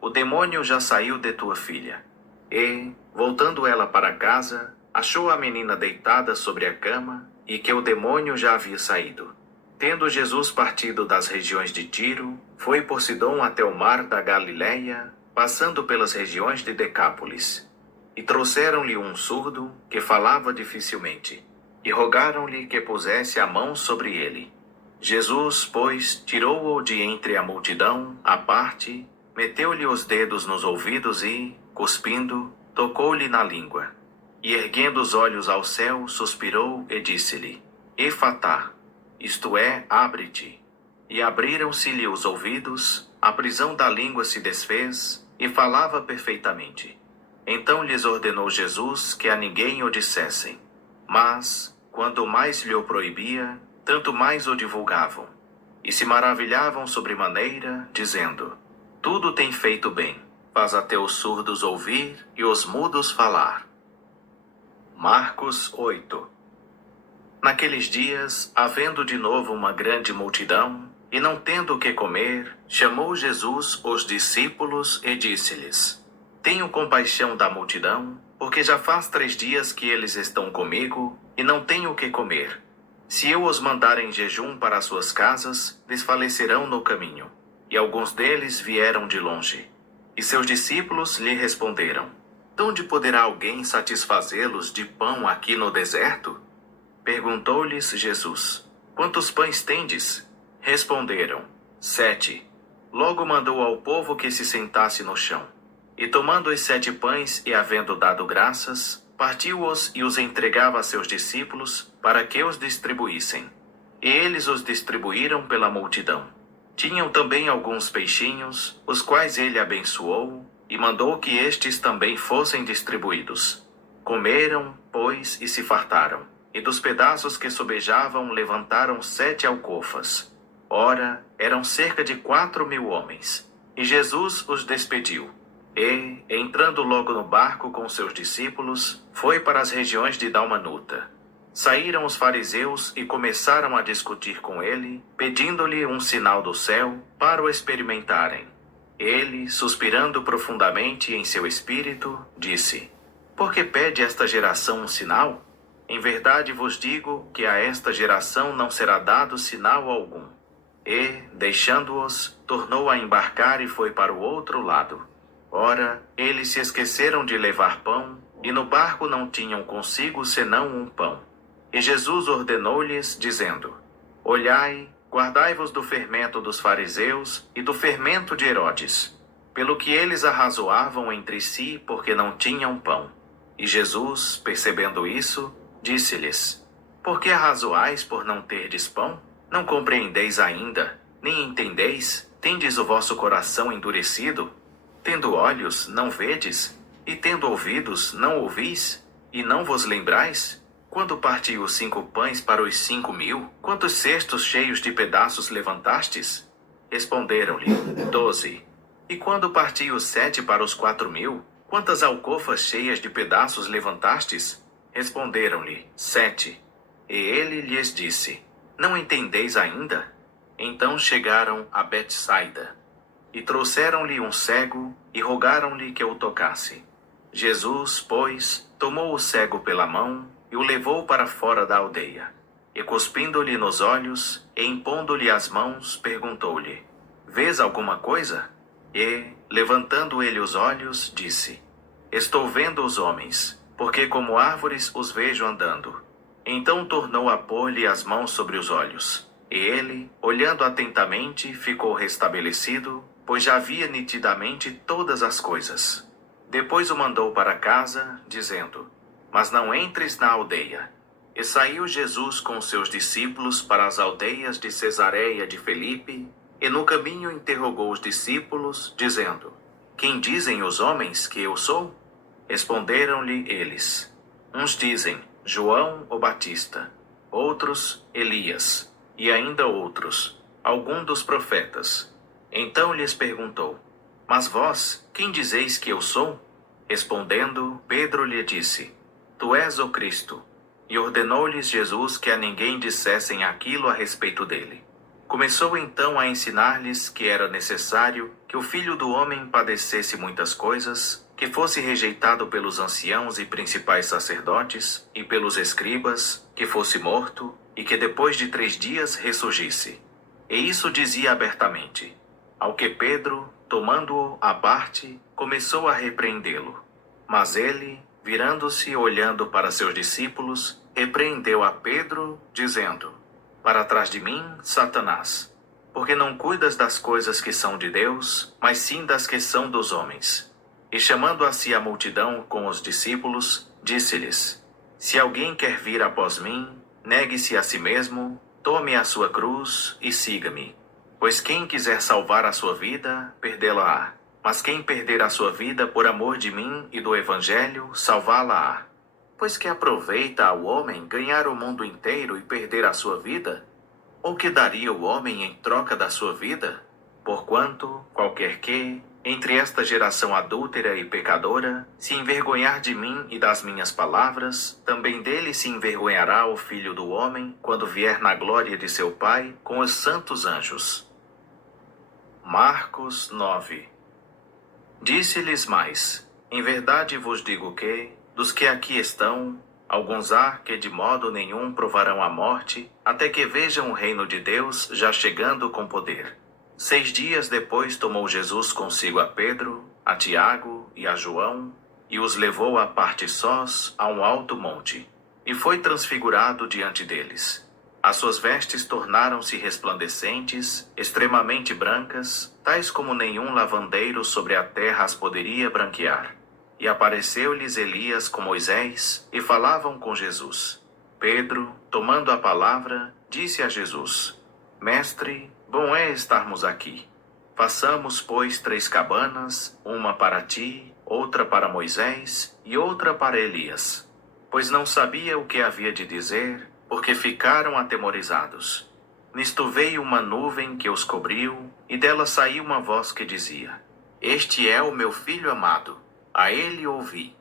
O demônio já saiu de tua filha. E, voltando ela para casa, achou a menina deitada sobre a cama e que o demônio já havia saído. Tendo Jesus partido das regiões de Tiro, foi por Sidom até o mar da Galileia, passando pelas regiões de Decápolis. E trouxeram-lhe um surdo, que falava dificilmente, e rogaram-lhe que pusesse a mão sobre ele. Jesus, pois, tirou-o de entre a multidão, à parte, meteu-lhe os dedos nos ouvidos e, cuspindo, tocou-lhe na língua. E erguendo os olhos ao céu, suspirou e disse-lhe: Efatá, isto é, abre-te. E abriram-se-lhe os ouvidos, a prisão da língua se desfez, e falava perfeitamente. Então lhes ordenou Jesus que a ninguém o dissessem. Mas, quando mais lhe o proibia, tanto mais o divulgavam. E se maravilhavam sobremaneira, dizendo: Tudo tem feito bem, faz até os surdos ouvir e os mudos falar. Marcos 8. Naqueles dias, havendo de novo uma grande multidão, e não tendo o que comer, chamou Jesus os discípulos e disse-lhes: Tenho compaixão da multidão, porque já faz 3 dias que eles estão comigo, e não tenho o que comer. Se eu os mandar em jejum para as suas casas, desfalecerão no caminho. E alguns deles vieram de longe. E seus discípulos lhe responderam: Donde poderá alguém satisfazê-los de pão aqui no deserto? Perguntou-lhes Jesus: Quantos pães tendes? Responderam: 7. Logo mandou ao povo que se sentasse no chão. E tomando os 7 pães e havendo dado graças, partiu-os e os entregava a seus discípulos para que os distribuíssem. E eles os distribuíram pela multidão. Tinham também alguns peixinhos, os quais ele abençoou, e mandou que estes também fossem distribuídos. Comeram, pois, e se fartaram. E dos pedaços que sobejavam levantaram 7 alcofas. Ora, eram cerca de 4.000 homens. E Jesus os despediu. E, entrando logo no barco com seus discípulos, foi para as regiões de Dalmanuta. Saíram os fariseus e começaram a discutir com ele, pedindo-lhe um sinal do céu para o experimentarem. Ele, suspirando profundamente em seu espírito, disse: Por que pede esta geração um sinal? Em verdade vos digo que a esta geração não será dado sinal algum. E, deixando-os, tornou a embarcar e foi para o outro lado. Ora, eles se esqueceram de levar pão, e no barco não tinham consigo senão um pão. E Jesus ordenou-lhes, dizendo: Olhai, guardai-vos do fermento dos fariseus e do fermento de Herodes, pelo que eles arrazoavam entre si, porque não tinham pão. E Jesus, percebendo isso, disse-lhes: Por que arrazoais por não terdes pão? Não compreendeis ainda, nem entendeis? Tendes o vosso coração endurecido? Tendo olhos, não vedes? E tendo ouvidos, não ouvis? E não vos lembrais? Quando parti os 5 pães para os 5.000, quantos cestos cheios de pedaços levantastes? Responderam-lhe: 12. E quando parti os 7 para os 4.000, quantas alcofas cheias de pedaços levantastes? Responderam-lhe: 7. E ele lhes disse: Não entendeis ainda? Então chegaram a Betsaida. E trouxeram-lhe um cego, e rogaram-lhe que o tocasse. Jesus, pois, tomou o cego pela mão, e o levou para fora da aldeia. E cuspindo-lhe nos olhos, e impondo-lhe as mãos, perguntou-lhe: Vês alguma coisa? E, levantando ele os olhos, disse: Estou vendo os homens, porque como árvores os vejo andando. Então tornou a pôr-lhe as mãos sobre os olhos. E ele, olhando atentamente, ficou restabelecido, pois já via nitidamente todas as coisas. Depois o mandou para casa, dizendo: Mas não entres na aldeia. E saiu Jesus com seus discípulos para as aldeias de Cesareia de Filipe, e no caminho interrogou os discípulos, dizendo: Quem dizem os homens que eu sou? Responderam-lhe eles: Uns dizem, João o Batista, outros, Elias, e ainda outros, algum dos profetas. Então lhes perguntou: Mas vós, quem dizeis que eu sou? Respondendo, Pedro lhe disse: Tu és o Cristo. E ordenou-lhes Jesus que a ninguém dissessem aquilo a respeito dele. Começou então a ensinar-lhes que era necessário que o Filho do Homem padecesse muitas coisas, que fosse rejeitado pelos anciãos e principais sacerdotes e pelos escribas, que fosse morto e que depois de 3 dias ressurgisse. E isso dizia abertamente. Ao que Pedro, tomando-o à parte, começou a repreendê-lo. Mas ele, virando-se e olhando para seus discípulos, repreendeu a Pedro, dizendo: Para trás de mim, Satanás, porque não cuidas das coisas que são de Deus, mas sim das que são dos homens. E chamando a si a multidão com os discípulos, disse-lhes: Se alguém quer vir após mim, negue-se a si mesmo, tome a sua cruz e siga-me. Pois quem quiser salvar a sua vida, perdê-la-á. Mas quem perder a sua vida por amor de mim e do Evangelho, salvá-la-á. Pois que aproveita ao homem ganhar o mundo inteiro e perder a sua vida? Ou que daria o homem em troca da sua vida? Porquanto, qualquer que, entre esta geração adúltera e pecadora, se envergonhar de mim e das minhas palavras, também dele se envergonhará o Filho do Homem, quando vier na glória de seu Pai com os santos anjos. Marcos 9. Disse-lhes mais: Em verdade vos digo que, dos que aqui estão, alguns há que de modo nenhum provarão a morte, até que vejam o reino de Deus já chegando com poder. 6 dias depois tomou Jesus consigo a Pedro, a Tiago e a João, e os levou à parte sós a um alto monte, e foi transfigurado diante deles. As suas vestes tornaram-se resplandecentes, extremamente brancas, tais como nenhum lavandeiro sobre a terra as poderia branquear. E apareceu-lhes Elias com Moisés, e falavam com Jesus. Pedro, tomando a palavra, disse a Jesus: Mestre, bom é estarmos aqui. Façamos, pois, 3 cabanas, uma para ti, outra para Moisés e outra para Elias. Pois não sabia o que havia de dizer, porque ficaram atemorizados. Nisto veio uma nuvem que os cobriu, e dela saiu uma voz que dizia: Este é o meu filho amado, a ele ouvi.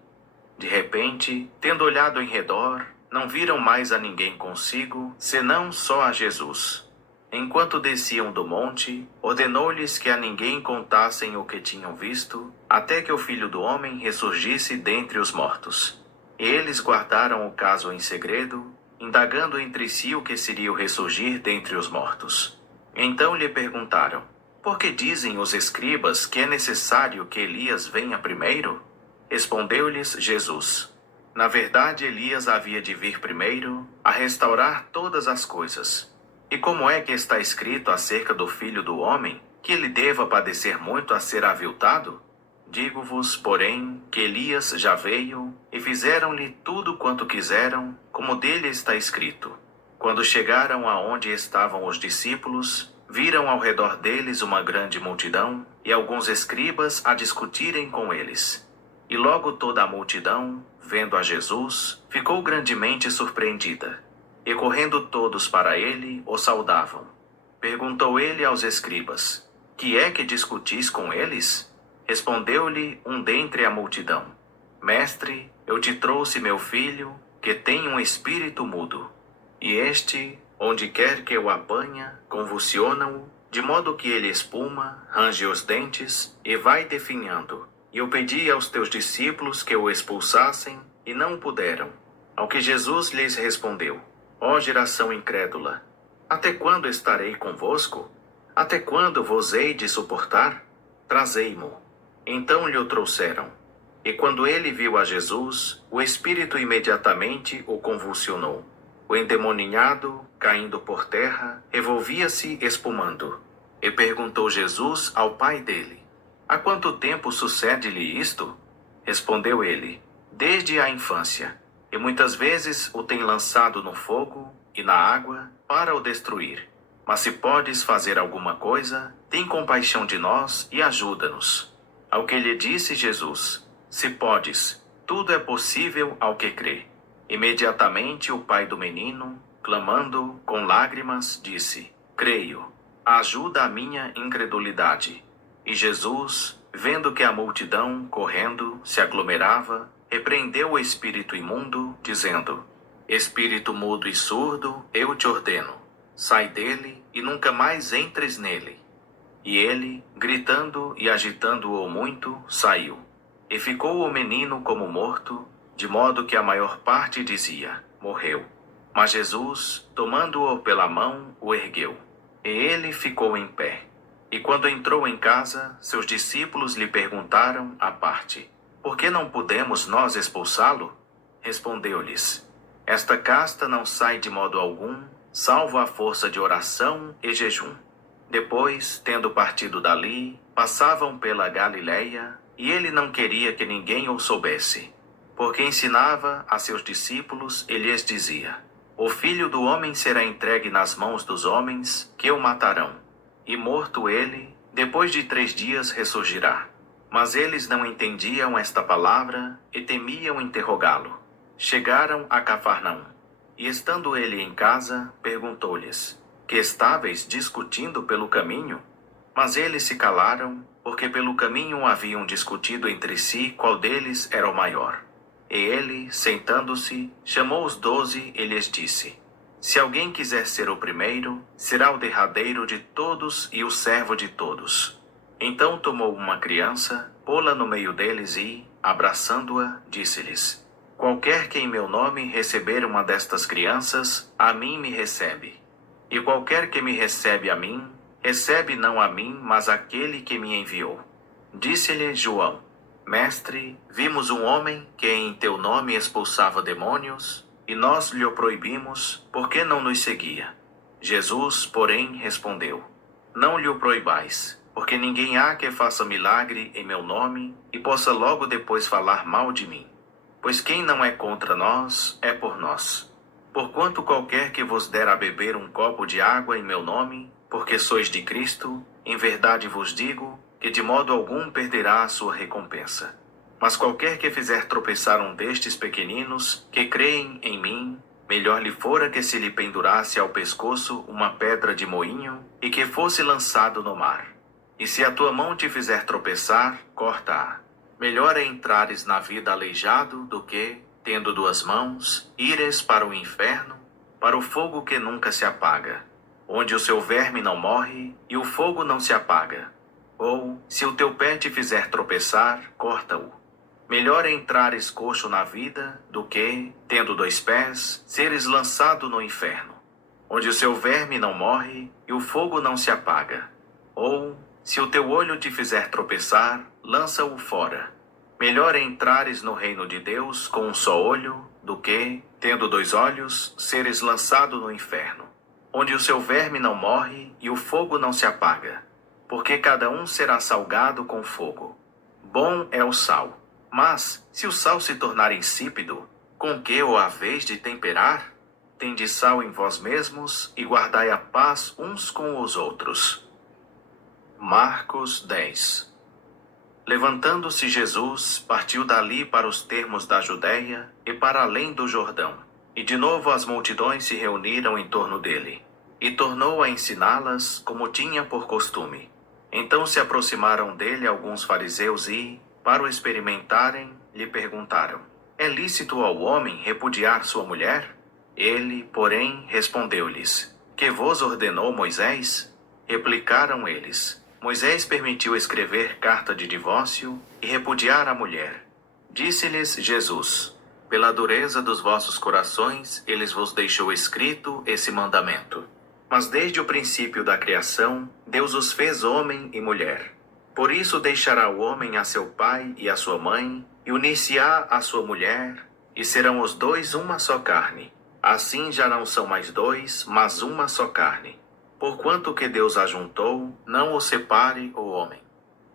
De repente, tendo olhado em redor, não viram mais a ninguém consigo, senão só a Jesus. Enquanto desciam do monte, ordenou-lhes que a ninguém contassem o que tinham visto, até que o Filho do Homem ressurgisse dentre os mortos. E eles guardaram o caso em segredo, indagando entre si o que seria o ressurgir dentre os mortos. Então lhe perguntaram: Porque dizem os escribas que é necessário que Elias venha primeiro? Respondeu-lhes Jesus: Na verdade, Elias havia de vir primeiro a restaurar todas as coisas. E como é que está escrito acerca do Filho do Homem, que ele deva padecer muito a ser aviltado? Digo-vos, porém, que Elias já veio, e fizeram-lhe tudo quanto quiseram, como dele está escrito. Quando chegaram aonde estavam os discípulos, viram ao redor deles uma grande multidão, e alguns escribas a discutirem com eles. E logo toda a multidão, vendo a Jesus, ficou grandemente surpreendida. E correndo todos para ele, o saudavam. Perguntou ele aos escribas: Que é que discutis com eles? Respondeu-lhe um dentre a multidão: Mestre, eu te trouxe meu filho, que tem um espírito mudo. E este, onde quer que o apanha, convulsiona-o, de modo que ele espuma, range os dentes e vai definhando. E eu pedi aos teus discípulos que o expulsassem, e não puderam. Ao que Jesus lhes respondeu: Ó geração incrédula, até quando estarei convosco? Até quando vos hei de suportar? Trazei-mo. Então lhe o trouxeram. E quando ele viu a Jesus, o espírito imediatamente o convulsionou. O endemoninhado, caindo por terra, revolvia-se espumando. E perguntou Jesus ao pai dele: Há quanto tempo sucede-lhe isto? Respondeu ele: Desde a infância. E muitas vezes o tem lançado no fogo e na água para o destruir. Mas se podes fazer alguma coisa, tem compaixão de nós e ajuda-nos. Ao que lhe disse Jesus: Se podes, tudo é possível ao que crê. Imediatamente o pai do menino, clamando com lágrimas, disse: Creio, ajuda a minha incredulidade. E Jesus, vendo que a multidão, correndo, se aglomerava, repreendeu o espírito imundo, dizendo: Espírito mudo e surdo, eu te ordeno, sai dele e nunca mais entres nele. E ele, gritando e agitando-o muito, saiu. E ficou o menino como morto, de modo que a maior parte dizia: Morreu. Mas Jesus, tomando-o pela mão, o ergueu. E ele ficou em pé. E quando entrou em casa, seus discípulos lhe perguntaram à parte: Por que não pudemos nós expulsá-lo? Respondeu-lhes: Esta casta não sai de modo algum, salvo a força de oração e jejum. Depois, tendo partido dali, passavam pela Galiléia, e ele não queria que ninguém o soubesse. Porque ensinava a seus discípulos e lhes dizia: O Filho do Homem será entregue nas mãos dos homens, que o matarão. E morto ele, depois de 3 dias ressurgirá. Mas eles não entendiam esta palavra e temiam interrogá-lo. Chegaram a Cafarnaum. E estando ele em casa, perguntou-lhes: Que estáveis discutindo pelo caminho? Mas eles se calaram, porque pelo caminho haviam discutido entre si qual deles era o maior. E ele, sentando-se, chamou os 12 e lhes disse: Se alguém quiser ser o primeiro, será o derradeiro de todos e o servo de todos. Então tomou uma criança, pô-la no meio deles e, abraçando-a, disse-lhes: Qualquer que em meu nome receber uma destas crianças, a mim me recebe. E qualquer que me recebe a mim, recebe não a mim, mas aquele que me enviou. Disse-lhe João: Mestre, vimos um homem que em teu nome expulsava demônios, e nós lhe o proibimos, porque não nos seguia. Jesus, porém, respondeu: Não lhe o proibais, porque ninguém há que faça milagre em meu nome e possa logo depois falar mal de mim. Pois quem não é contra nós, é por nós. Porquanto qualquer que vos der a beber um copo de água em meu nome, porque sois de Cristo, em verdade vos digo, que de modo algum perderá a sua recompensa. Mas qualquer que fizer tropeçar um destes pequeninos, que creem em mim, melhor lhe fora que se lhe pendurasse ao pescoço uma pedra de moinho, e que fosse lançado no mar. E se a tua mão te fizer tropeçar, corta-a. Melhor é entrares na vida aleijado do que, tendo 2 mãos, ires para o inferno, para o fogo que nunca se apaga, onde o seu verme não morre e o fogo não se apaga. Ou, se o teu pé te fizer tropeçar, corta-o. Melhor é entrares coxo na vida do que, tendo 2 pés, seres lançado no inferno, onde o seu verme não morre e o fogo não se apaga. Ou, Se o teu olho te fizer tropeçar, lança-o fora. Melhor é entrares no reino de Deus com um só olho, do que, tendo 2 olhos, seres lançado no inferno, onde o seu verme não morre e o fogo não se apaga, porque cada um será salgado com fogo. Bom é o sal, mas, se o sal se tornar insípido, com que o haveis de temperar? Tende sal em vós mesmos e guardai a paz uns com os outros. Marcos 10. Levantando-se Jesus, partiu dali para os termos da Judéia e para além do Jordão. E de novo as multidões se reuniram em torno dele. E tornou a ensiná-las como tinha por costume. Então se aproximaram dele alguns fariseus e, para o experimentarem, lhe perguntaram: é lícito ao homem repudiar sua mulher? Ele, porém, respondeu-lhes: que vos ordenou Moisés? Replicaram eles: Moisés permitiu escrever carta de divórcio e repudiar a mulher. Disse-lhes Jesus: pela dureza dos vossos corações, eles vos deixou escrito esse mandamento. Mas desde o princípio da criação, Deus os fez homem e mulher. Por isso deixará o homem a seu pai e a sua mãe, e unir-se-á à sua mulher, e serão os 2 uma só carne. Assim já não são mais 2, mas uma só carne. Porquanto o que Deus ajuntou, não o separe o homem.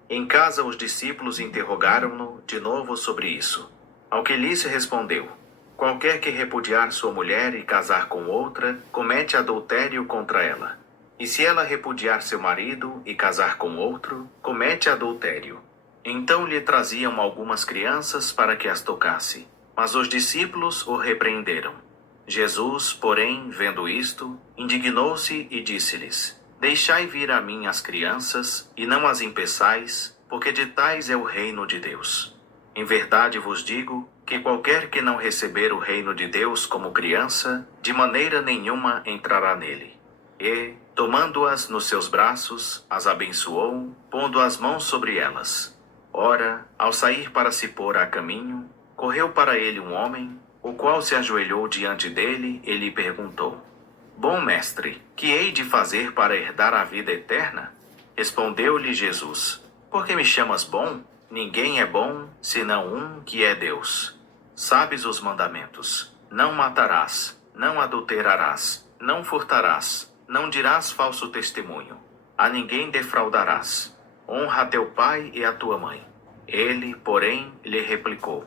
Em casa os discípulos interrogaram-no de novo sobre isso. Ao que lhes respondeu: qualquer que repudiar sua mulher e casar com outra, comete adultério contra ela. E se ela repudiar seu marido e casar com outro, comete adultério. Então lhe traziam algumas crianças para que as tocasse, mas os discípulos o repreenderam. Jesus, porém, vendo isto, indignou-se e disse-lhes: deixai vir a mim as crianças, e não as impeçais, porque de tais é o reino de Deus. Em verdade vos digo que qualquer que não receber o reino de Deus como criança, de maneira nenhuma entrará nele. E, tomando-as nos seus braços, as abençoou, pondo as mãos sobre elas. Ora, ao sair para se pôr a caminho, correu para ele um homem, o qual se ajoelhou diante dele e lhe perguntou: bom mestre, que hei de fazer para herdar a vida eterna? Respondeu-lhe Jesus: por que me chamas bom? Ninguém é bom, senão um que é Deus. Sabes os mandamentos: não matarás, não adulterarás, não furtarás, não dirás falso testemunho, a ninguém defraudarás, honra a teu pai e a tua mãe. Ele, porém, lhe replicou: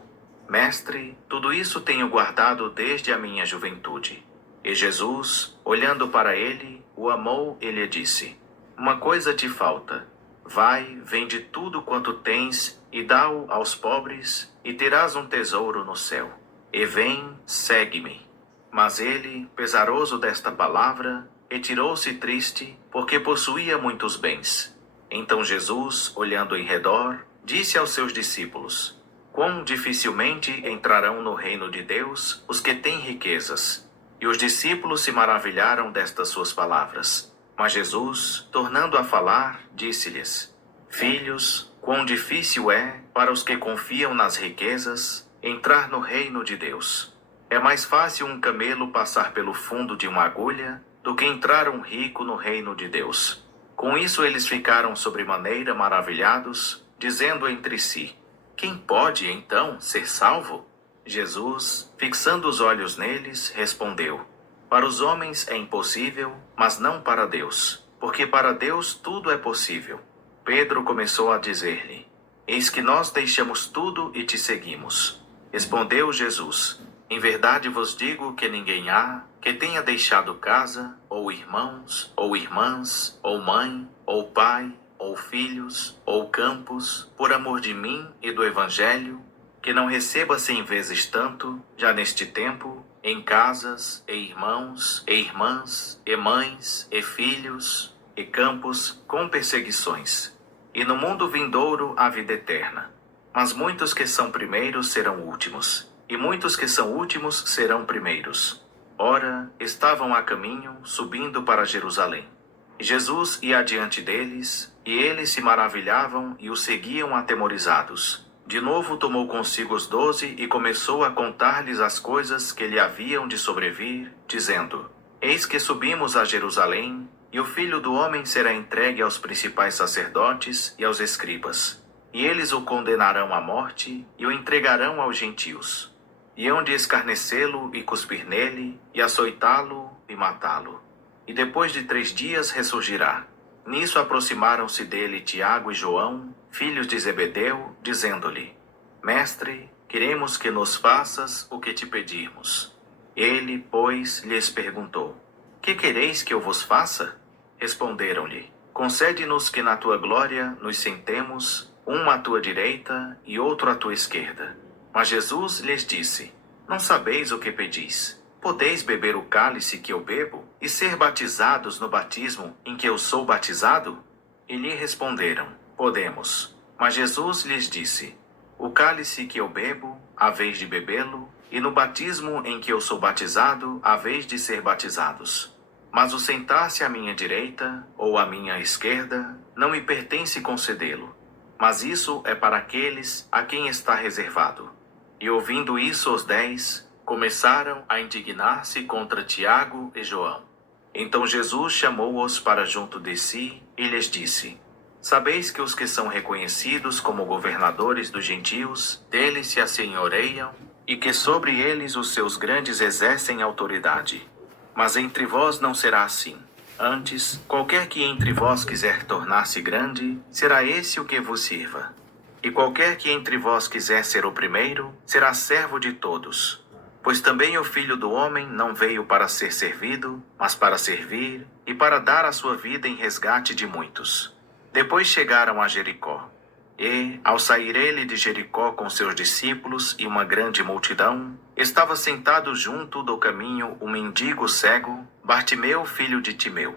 mestre, tudo isso tenho guardado desde a minha juventude. E Jesus, olhando para ele, o amou e lhe disse: uma coisa te falta. Vai, vende tudo quanto tens e dá-o aos pobres, e terás um tesouro no céu. E vem, segue-me. Mas ele, pesaroso desta palavra, retirou-se triste, porque possuía muitos bens. Então Jesus, olhando em redor, disse aos seus discípulos: quão dificilmente entrarão no reino de Deus os que têm riquezas. E os discípulos se maravilharam destas suas palavras. Mas Jesus, tornando a falar, disse-lhes: filhos, quão difícil é, para os que confiam nas riquezas, entrar no reino de Deus. É mais fácil um camelo passar pelo fundo de uma agulha, do que entrar um rico no reino de Deus. Com isso eles ficaram sobremaneira maravilhados, dizendo entre si: quem pode, então, ser salvo? Jesus, fixando os olhos neles, respondeu: para os homens é impossível, mas não para Deus, porque para Deus tudo é possível. Pedro começou a dizer-lhe: eis que nós deixamos tudo e te seguimos. Respondeu Jesus: em verdade vos digo que ninguém há que tenha deixado casa, ou irmãos, ou irmãs, ou mãe, ou pai, ou filhos, ou campos, por amor de mim e do Evangelho, que não receba 100 vezes tanto, já neste tempo, em casas, e irmãos, e irmãs, e mães, e filhos, e campos, com perseguições. E no mundo vindouro a vida eterna. Mas muitos que são primeiros serão últimos, e muitos que são últimos serão primeiros. Ora, estavam a caminho, subindo para Jerusalém. E Jesus ia adiante deles, e eles se maravilhavam e o seguiam atemorizados. De novo tomou consigo os 12 e começou a contar-lhes as coisas que lhe haviam de sobrevir, dizendo: eis que subimos a Jerusalém, E o Filho do Homem será entregue aos principais sacerdotes e aos escribas. E eles o condenarão à morte e o entregarão aos gentios. E hão de escarnecê-lo e cuspir nele, e açoitá-lo e matá-lo. E depois de 3 dias ressurgirá. Nisso aproximaram-se dele Tiago e João, filhos de Zebedeu, dizendo-lhe: Mestre, queremos que nos faças o que te pedirmos. Ele, pois, lhes perguntou: Que quereis que eu vos faça? Responderam-lhe: Concede-nos que na tua glória nos sentemos, um à tua direita e outro à tua esquerda. Mas Jesus lhes disse: Não sabeis o que pedis. Podeis beber o cálice que eu bebo e ser batizados no batismo em que eu sou batizado? E lhe responderam: Podemos. Mas Jesus lhes disse: O cálice que eu bebo, haveis de bebê-lo, e no batismo em que eu sou batizado, haveis de ser batizados. Mas o sentar-se à minha direita ou à minha esquerda não me pertence concedê-lo, mas isso é para aqueles a quem está reservado. E ouvindo isso, os 10 começaram a indignar-se contra Tiago e João. Então Jesus chamou-os para junto de si e lhes disse: Sabeis que os que são reconhecidos como governadores dos gentios, deles se assenhoreiam, e que sobre eles os seus grandes exercem autoridade. Mas entre vós não será assim. Antes, qualquer que entre vós quiser tornar-se grande, será esse o que vos sirva. E qualquer que entre vós quiser ser o primeiro, será servo de todos. Pois também o Filho do Homem não veio para ser servido, mas para servir e para dar a sua vida em resgate de muitos. Depois chegaram a Jericó. E, ao sair ele de Jericó com seus discípulos e uma grande multidão, estava sentado junto do caminho um mendigo cego, Bartimeu, filho de Timeu.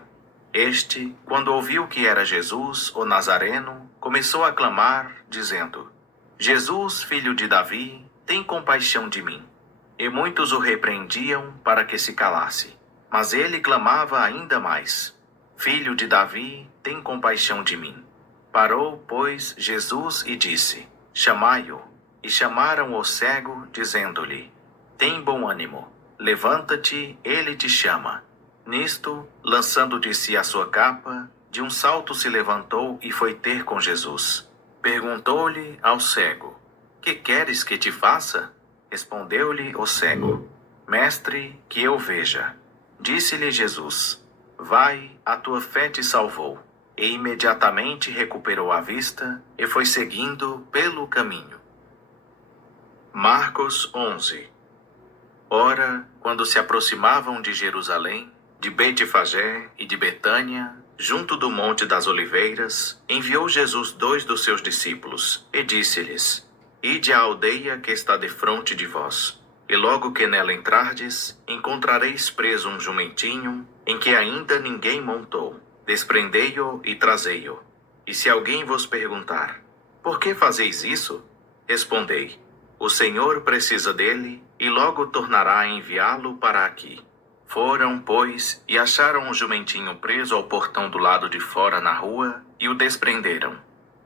Este, quando ouviu que era Jesus, o Nazareno, começou a clamar, dizendo: Jesus, filho de Davi, tem compaixão de mim. E muitos o repreendiam para que se calasse. Mas ele clamava ainda mais: Filho de Davi, tem compaixão de mim. Parou, pois, Jesus e disse: Chamai-o. E chamaram o cego, dizendo-lhe: Tem bom ânimo, levanta-te, ele te chama. Nisto, lançando de si a sua capa, de um salto se levantou e foi ter com Jesus. Perguntou-lhe ao cego: Que queres que te faça? Respondeu-lhe o cego: Mestre, que eu veja. Disse-lhe Jesus: Vai, a tua fé te salvou. E imediatamente recuperou a vista e foi seguindo pelo caminho. Marcos 11. Ora, quando se aproximavam de Jerusalém, de Betfagé e de Betânia, junto do Monte das Oliveiras, enviou Jesus 2 dos seus discípulos e disse-lhes: Ide à aldeia que está defronte de vós, e logo que nela entrardes, encontrareis preso um jumentinho, em que ainda ninguém montou. Desprendei-o e trazei-o. E se alguém vos perguntar: Por que fazeis isso? Respondei: O Senhor precisa dele, e logo tornará a enviá-lo para aqui. Foram, pois, e acharam o jumentinho preso ao portão do lado de fora na rua, e o desprenderam.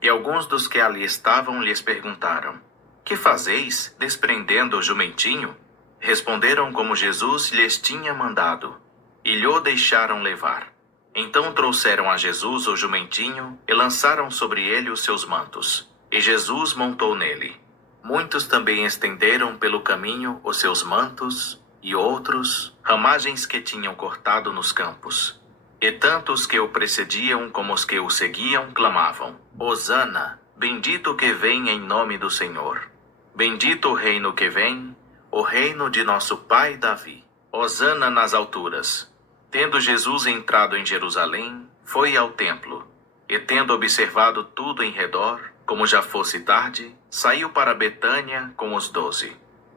E alguns dos que ali estavam lhes perguntaram: Que fazeis, desprendendo o jumentinho? Responderam como Jesus lhes tinha mandado, e lhe deixaram levar. Então trouxeram a Jesus o jumentinho e lançaram sobre ele os seus mantos. E Jesus montou nele. Muitos também estenderam pelo caminho os seus mantos, e outros, ramagens que tinham cortado nos campos. E tanto os que o precediam como os que o seguiam clamavam: Hosana, bendito que vem em nome do Senhor. Bendito o reino que vem, o reino de nosso pai Davi. Hosana nas alturas. Tendo Jesus entrado em Jerusalém, foi ao templo, e tendo observado tudo em redor, como já fosse tarde, saiu para Betânia com os 12.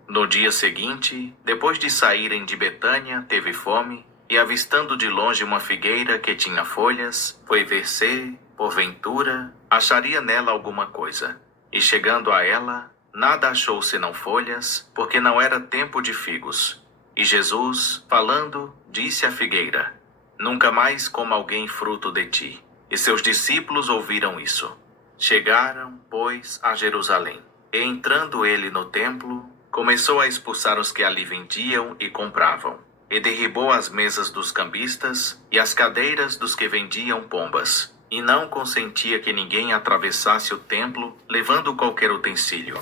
No dia seguinte, depois de saírem de Betânia, teve fome, e avistando de longe uma figueira que tinha folhas, foi ver se, porventura, acharia nela alguma coisa. E chegando a ela, nada achou senão folhas, porque não era tempo de figos. E Jesus, falando, disse à figueira: Nunca mais coma alguém fruto de ti. E seus discípulos ouviram isso. Chegaram, pois, a Jerusalém. E entrando ele no templo, começou a expulsar os que ali vendiam e compravam. e derribou as mesas dos cambistas e as cadeiras dos que vendiam pombas, e não consentia que ninguém atravessasse o templo levando qualquer utensílio.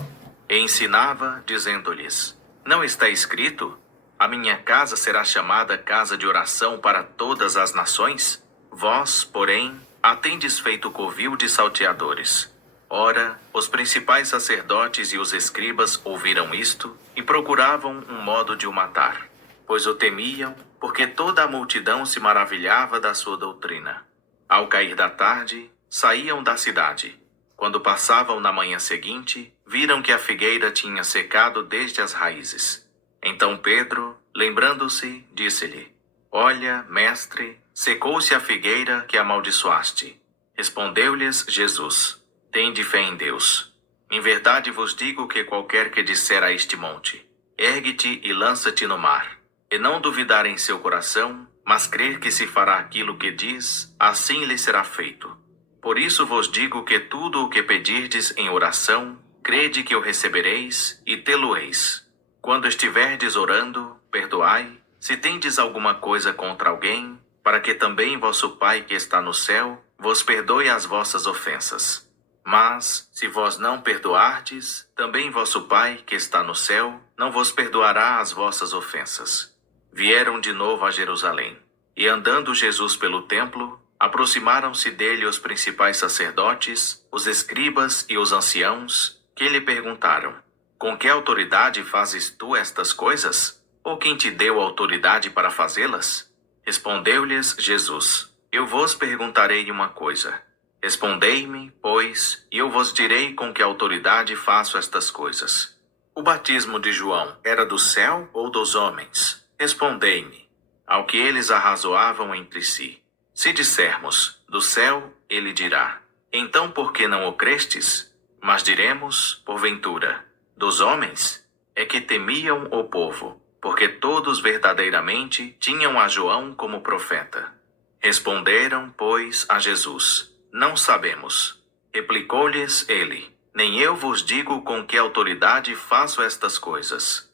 E ensinava, dizendo-lhes: Não está escrito: A minha casa será chamada casa de oração para todas as nações? Vós, porém, a tendes feito covil de salteadores. Ora, os principais sacerdotes e os escribas ouviram isto e procuravam um modo de o matar, pois o temiam, porque toda a multidão se maravilhava da sua doutrina. Ao cair da tarde, saíam da cidade. Quando passavam na manhã seguinte, viram que a figueira tinha secado desde as raízes. Então Pedro, lembrando-se, disse-lhe: Olha, mestre, secou-se a figueira que amaldiçoaste. Respondeu-lhes Jesus: Tende fé em Deus. Em verdade vos digo que qualquer que disser a este monte: Ergue-te e lança-te no mar, e não duvidar em seu coração, mas crer que se fará aquilo que diz, assim lhe será feito. Por isso vos digo que tudo o que pedirdes em oração, crede que o recebereis e tê-lo-eis. Quando estiverdes orando, perdoai, se tendes alguma coisa contra alguém, para que também vosso Pai que está no céu vos perdoe as vossas ofensas. Mas, se vós não perdoardes, também vosso Pai que está no céu não vos perdoará as vossas ofensas. Vieram de novo a Jerusalém, e andando Jesus pelo templo, aproximaram-se dele os principais sacerdotes, os escribas e os anciãos, que lhe perguntaram: Com que autoridade fazes tu estas coisas? Ou quem te deu autoridade para fazê-las? Respondeu-lhes Jesus: Eu vos perguntarei uma coisa. Respondei-me, pois, e eu vos direi com que autoridade faço estas coisas. O batismo de João era do céu ou dos homens? Respondei-me. Ao que eles arrazoavam entre si. Se dissermos, do céu, ele dirá: Então por que não o crestes? Mas diremos, porventura, dos homens? É que temiam o povo, porque todos verdadeiramente tinham a João como profeta. Responderam, pois, a Jesus: Não sabemos. Replicou-lhes ele: Nem eu vos digo com que autoridade faço estas coisas.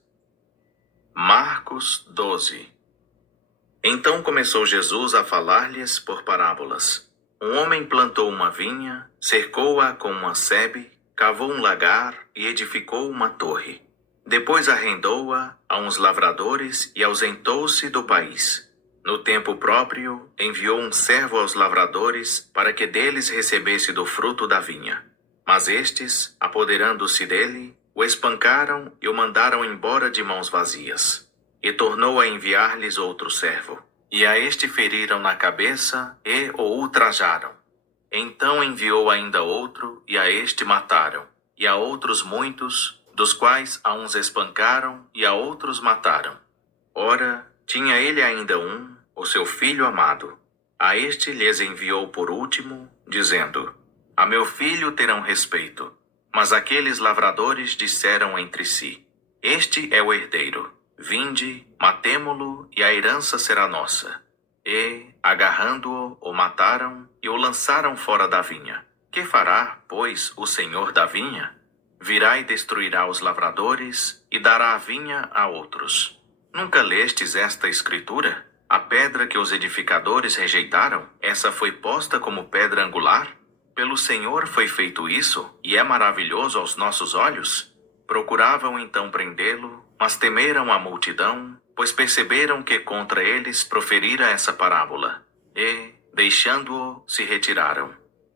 Marcos 12. Então começou Jesus a falar-lhes por parábolas. Um homem plantou uma vinha, cercou-a com uma sebe, cavou um lagar e edificou uma torre. Depois arrendou-a a uns lavradores e ausentou-se do país. No tempo próprio, enviou um servo aos lavradores para que deles recebesse do fruto da vinha. Mas estes, apoderando-se dele, o espancaram e o mandaram embora de mãos vazias. E tornou a enviar-lhes outro servo. E a este feriram na cabeça e o ultrajaram. Então enviou ainda outro, e a este mataram. E a outros muitos, dos quais a uns espancaram e a outros mataram. Ora, tinha ele ainda um, o seu filho amado. A este lhes enviou por último, dizendo: A meu filho terão respeito. Mas aqueles lavradores disseram entre si: Este é o herdeiro. Vinde, matemo-lo, e a herança será nossa. E, agarrando-o, o mataram e o lançaram fora da vinha. Que fará, pois, o senhor da vinha? Virá e destruirá os lavradores e dará a vinha a outros. Nunca lestes esta escritura? A pedra que os edificadores rejeitaram, essa foi posta como pedra angular? Pelo Senhor foi feito isso, e é maravilhoso aos nossos olhos? Procuravam então prendê-lo, mas temeram a multidão, pois perceberam que contra eles proferira essa parábola. E, deixando-o, se retiraram.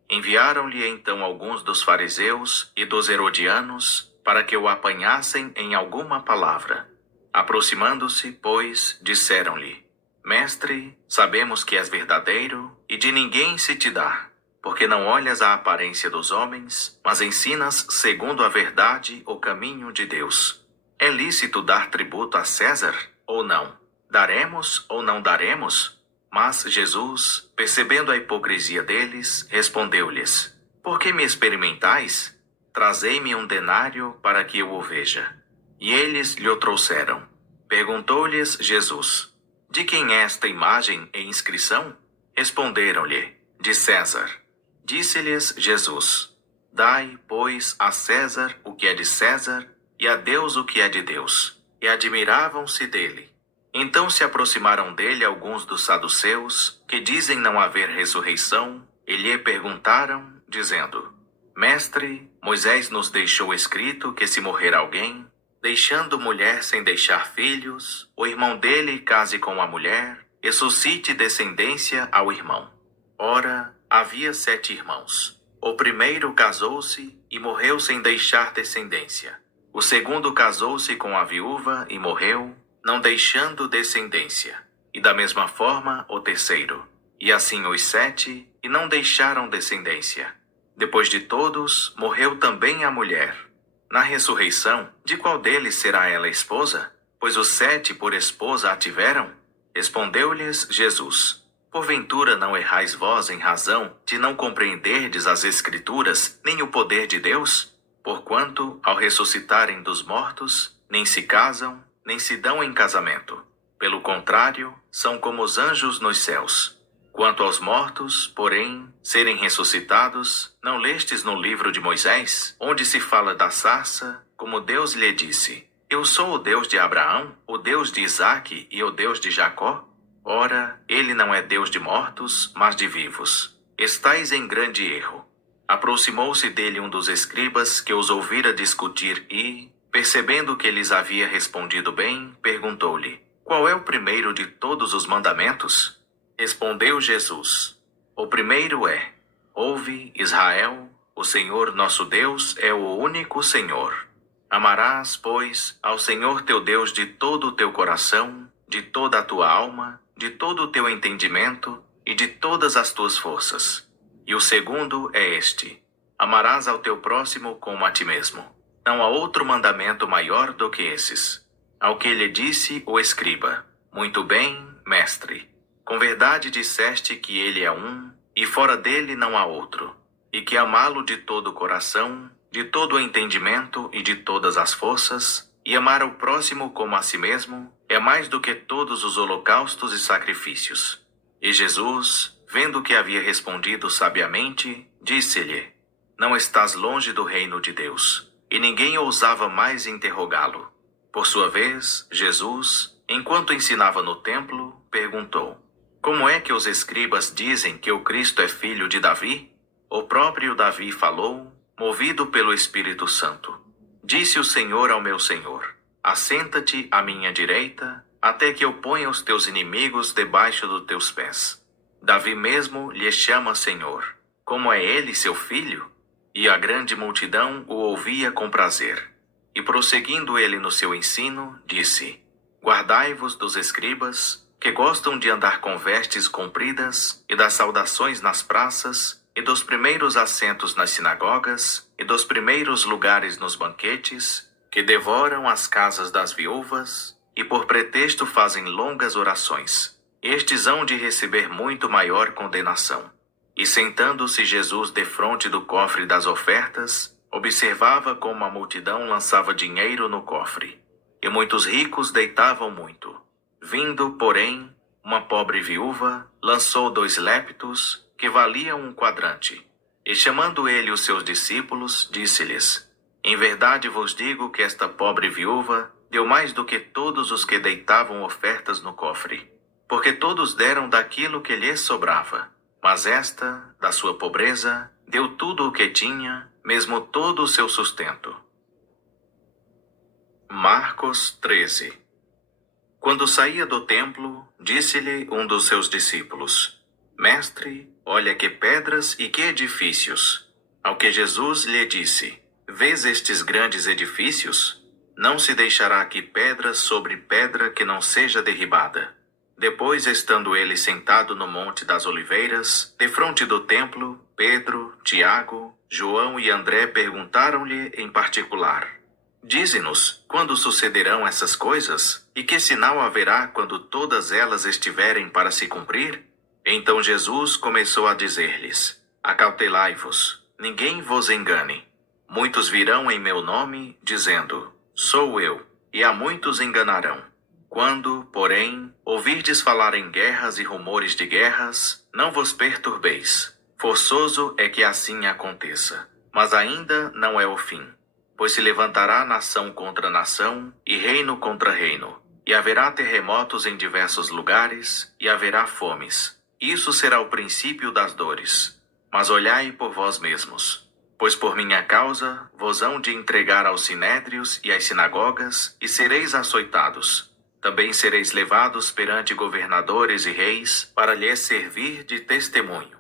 Enviaram-lhe então alguns dos fariseus e dos herodianos, para que o apanhassem em alguma palavra. Aproximando-se, pois, disseram-lhe: Mestre, sabemos que és verdadeiro, e de ninguém se te dá, porque não olhas a aparência dos homens, mas ensinas segundo a verdade o caminho de Deus. É lícito dar tributo a César, ou não? Daremos ou não daremos? Mas Jesus, percebendo a hipocrisia deles, respondeu-lhes: Por que me experimentais? Trazei-me um denário para que eu o veja. E eles lhe o trouxeram. Perguntou-lhes Jesus: De quem é esta imagem e inscrição? Responderam-lhe: De César. Disse-lhes Jesus: Dai, pois, a César o que é de César, e a Deus o que é de Deus. E admiravam-se dele. Então se aproximaram dele alguns dos saduceus, que dizem não haver ressurreição, e lhe perguntaram, dizendo: Mestre, Moisés nos deixou escrito que se morrer alguém, deixando mulher sem deixar filhos, o irmão dele case com a mulher, e suscite descendência ao irmão. Ora, havia 7 irmãos. O primeiro casou-se e morreu sem deixar descendência. O segundo casou-se com a viúva e morreu, não deixando descendência. E da mesma forma o terceiro. E assim os 7, e não deixaram descendência. Depois de todos, morreu também a mulher. Na ressurreição, de qual deles será ela esposa? Pois os 7 por esposa a tiveram? Respondeu-lhes Jesus: Porventura não errais vós em razão de não compreenderdes as Escrituras, nem o poder de Deus? Porquanto, ao ressuscitarem dos mortos, nem se casam, nem se dão em casamento. Pelo contrário, são como os anjos nos céus. Quanto aos mortos, porém, serem ressuscitados, não lestes no livro de Moisés, onde se fala da sarça, como Deus lhe disse: Eu sou o Deus de Abraão, o Deus de Isaque e o Deus de Jacó? Ora, ele não é Deus de mortos, mas de vivos. Estais em grande erro. Aproximou-se dele um dos escribas que os ouvira discutir e, percebendo que lhes havia respondido bem, perguntou-lhe: Qual é o primeiro de todos os mandamentos? Respondeu Jesus: O primeiro é: Ouve, Israel, o Senhor nosso Deus é o único Senhor. Amarás, pois, ao Senhor teu Deus de todo o teu coração, de toda a tua alma, de todo o teu entendimento e de todas as tuas forças. E o segundo é este: amarás ao teu próximo como a ti mesmo. Não há outro mandamento maior do que esses. Ao que lhe disse o escriba: Muito bem, mestre. Com verdade disseste que ele é um, e fora dele não há outro, e que amá-lo de todo o coração, de todo o entendimento e de todas as forças, e amar ao próximo como a si mesmo, é mais do que todos os holocaustos e sacrifícios. E Jesus, vendo que havia respondido sabiamente, disse-lhe: Não estás longe do reino de Deus. E ninguém ousava mais interrogá-lo. Por sua vez, Jesus, enquanto ensinava no templo, perguntou: Como é que os escribas dizem que o Cristo é filho de Davi? O próprio Davi falou, movido pelo Espírito Santo. Disse o Senhor ao meu Senhor: Assenta-te à minha direita, até que eu ponha os teus inimigos debaixo dos teus pés. Davi mesmo lhe chama Senhor. Como é ele seu filho? E a grande multidão o ouvia com prazer. E prosseguindo ele no seu ensino, disse: Guardai-vos dos escribas, que gostam de andar com vestes compridas, e das saudações nas praças, e dos primeiros assentos nas sinagogas, e dos primeiros lugares nos banquetes, que devoram as casas das viúvas, e por pretexto fazem longas orações. Estes hão de receber muito maior condenação. E sentando-se Jesus defronte do cofre das ofertas, observava como a multidão lançava dinheiro no cofre. E muitos ricos deitavam muito. Vindo, porém, uma pobre viúva, lançou 2 leptos, que valiam 1 quadrante. E chamando ele os seus discípulos, disse-lhes: Em verdade vos digo que esta pobre viúva deu mais do que todos os que deitavam ofertas no cofre. Porque todos deram daquilo que lhes sobrava. Mas esta, da sua pobreza, deu tudo o que tinha, mesmo todo o seu sustento. Marcos 13. Quando saía do templo, disse-lhe um dos seus discípulos: Mestre, olha que pedras e que edifícios. Ao que Jesus lhe disse: Vês estes grandes edifícios? Não se deixará aqui pedra sobre pedra que não seja derribada. Depois, estando ele sentado no Monte das Oliveiras, defronte do templo, Pedro, Tiago, João e André perguntaram-lhe em particular: Dize-nos, quando sucederão essas coisas? E que sinal haverá quando todas elas estiverem para se cumprir? Então Jesus começou a dizer-lhes: Acautelai-vos, ninguém vos engane. Muitos virão em meu nome, dizendo: Sou eu, e a muitos enganarão. Quando, porém, ouvirdes falar em guerras e rumores de guerras, não vos perturbeis. Forçoso é que assim aconteça. Mas ainda não é o fim. Pois se levantará nação contra nação, e reino contra reino. E haverá terremotos em diversos lugares, e haverá fomes. Isso será o princípio das dores. Mas olhai por vós mesmos, pois por minha causa vos hão de entregar aos sinédrios e às sinagogas, e sereis açoitados. Também sereis levados perante governadores e reis, para lhes servir de testemunho.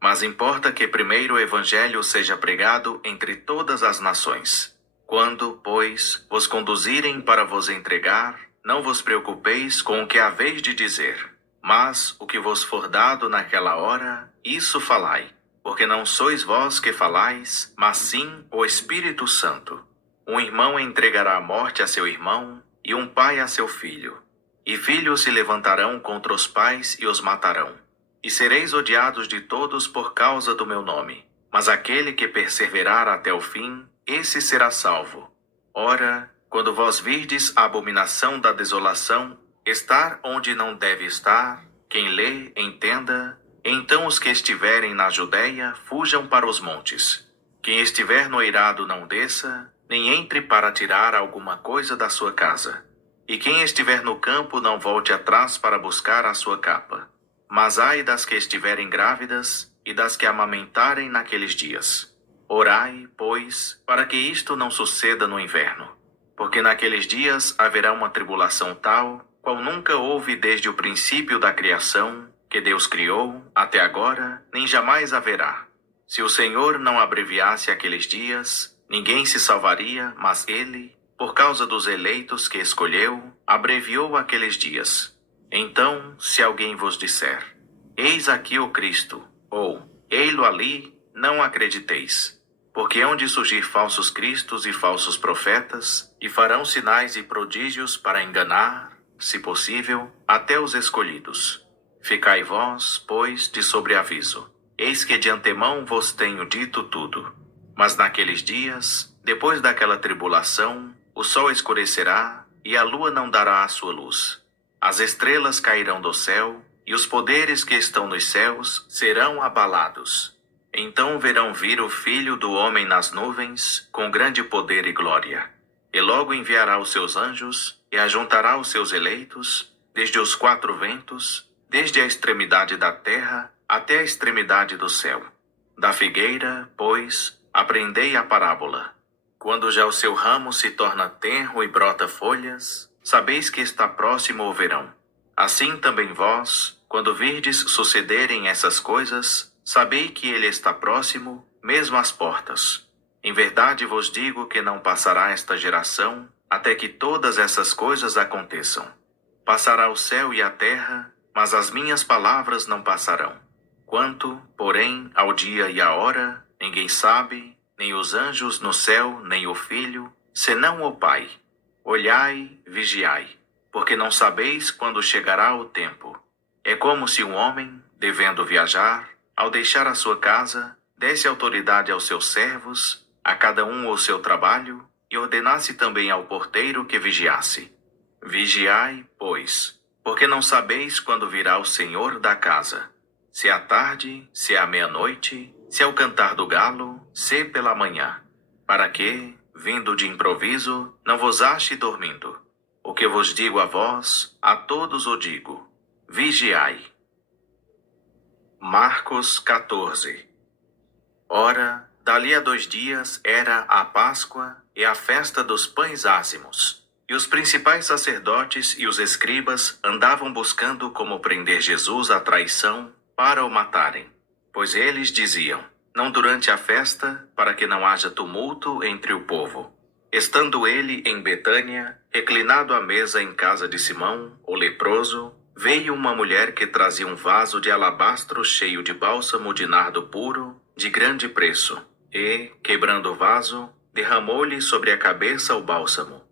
Mas importa que primeiro o evangelho seja pregado entre todas as nações. Quando, pois, vos conduzirem para vos entregar, não vos preocupeis com o que haveis de dizer, mas o que vos for dado naquela hora, isso falai, porque não sois vós que falais, mas sim o Espírito Santo. Um irmão entregará a morte a seu irmão, e um pai a seu filho. E filhos se levantarão contra os pais e os matarão. E sereis odiados de todos por causa do meu nome. Mas aquele que perseverar até o fim, esse será salvo. Ora, quando vós virdes a abominação da desolação, estar onde não deve estar, quem lê, entenda. Então os que estiverem na Judéia, fujam para os montes. Quem estiver no eirado não desça, nem entre para tirar alguma coisa da sua casa. E quem estiver no campo não volte atrás para buscar a sua capa. Mas ai das que estiverem grávidas e das que amamentarem naqueles dias. Orai, pois, para que isto não suceda no inverno. Porque naqueles dias haverá uma tribulação tal, qual nunca houve desde o princípio da criação, que Deus criou, até agora, nem jamais haverá. Se o Senhor não abreviasse aqueles dias, ninguém se salvaria, mas Ele, por causa dos eleitos que escolheu, abreviou aqueles dias. Então, se alguém vos disser, eis aqui o Cristo, ou ei-lo ali, não acrediteis. Porque hão de surgir falsos cristos e falsos profetas, e farão sinais e prodígios para enganar, se possível, até os escolhidos. Ficai vós, pois, de sobreaviso. Eis que de antemão vos tenho dito tudo. Mas naqueles dias, depois daquela tribulação, o sol escurecerá, e a lua não dará a sua luz. As estrelas cairão do céu, e os poderes que estão nos céus serão abalados. Então verão vir o Filho do Homem nas nuvens, com grande poder e glória. E logo enviará os seus anjos, e ajuntará os seus eleitos, desde os quatro ventos, desde a extremidade da terra até a extremidade do céu. Da figueira, pois, aprendei a parábola. Quando já o seu ramo se torna tenro e brota folhas, sabeis que está próximo o verão. Assim também vós, quando virdes sucederem essas coisas, sabei que ele está próximo, mesmo às portas. Em verdade vos digo que não passará esta geração, até que todas essas coisas aconteçam. Passará o céu e a terra, mas as minhas palavras não passarão. Quanto, porém, ao dia e à hora, ninguém sabe, nem os anjos no céu, nem o Filho, senão o Pai. Olhai, vigiai, porque não sabeis quando chegará o tempo. É como se um homem, devendo viajar, ao deixar a sua casa, desse autoridade aos seus servos, a cada um o seu trabalho, e ordenasse também ao porteiro que vigiasse. Vigiai, pois, porque não sabeis quando virá o Senhor da casa. Se à tarde, se à meia-noite, se ao cantar do galo, se pela manhã. Para que, vindo de improviso, não vos ache dormindo. O que vos digo a vós, a todos o digo. Vigiai. Marcos 14. Ora, dali a 2 dias era a Páscoa e a festa dos pães ázimos. E os principais sacerdotes e os escribas andavam buscando como prender Jesus à traição para o matarem. Pois eles diziam, não durante a festa, para que não haja tumulto entre o povo. Estando ele em Betânia, reclinado à mesa em casa de Simão, o leproso, veio uma mulher que trazia um vaso de alabastro cheio de bálsamo de nardo puro, de grande preço, e, quebrando o vaso, derramou-lhe sobre a cabeça o bálsamo.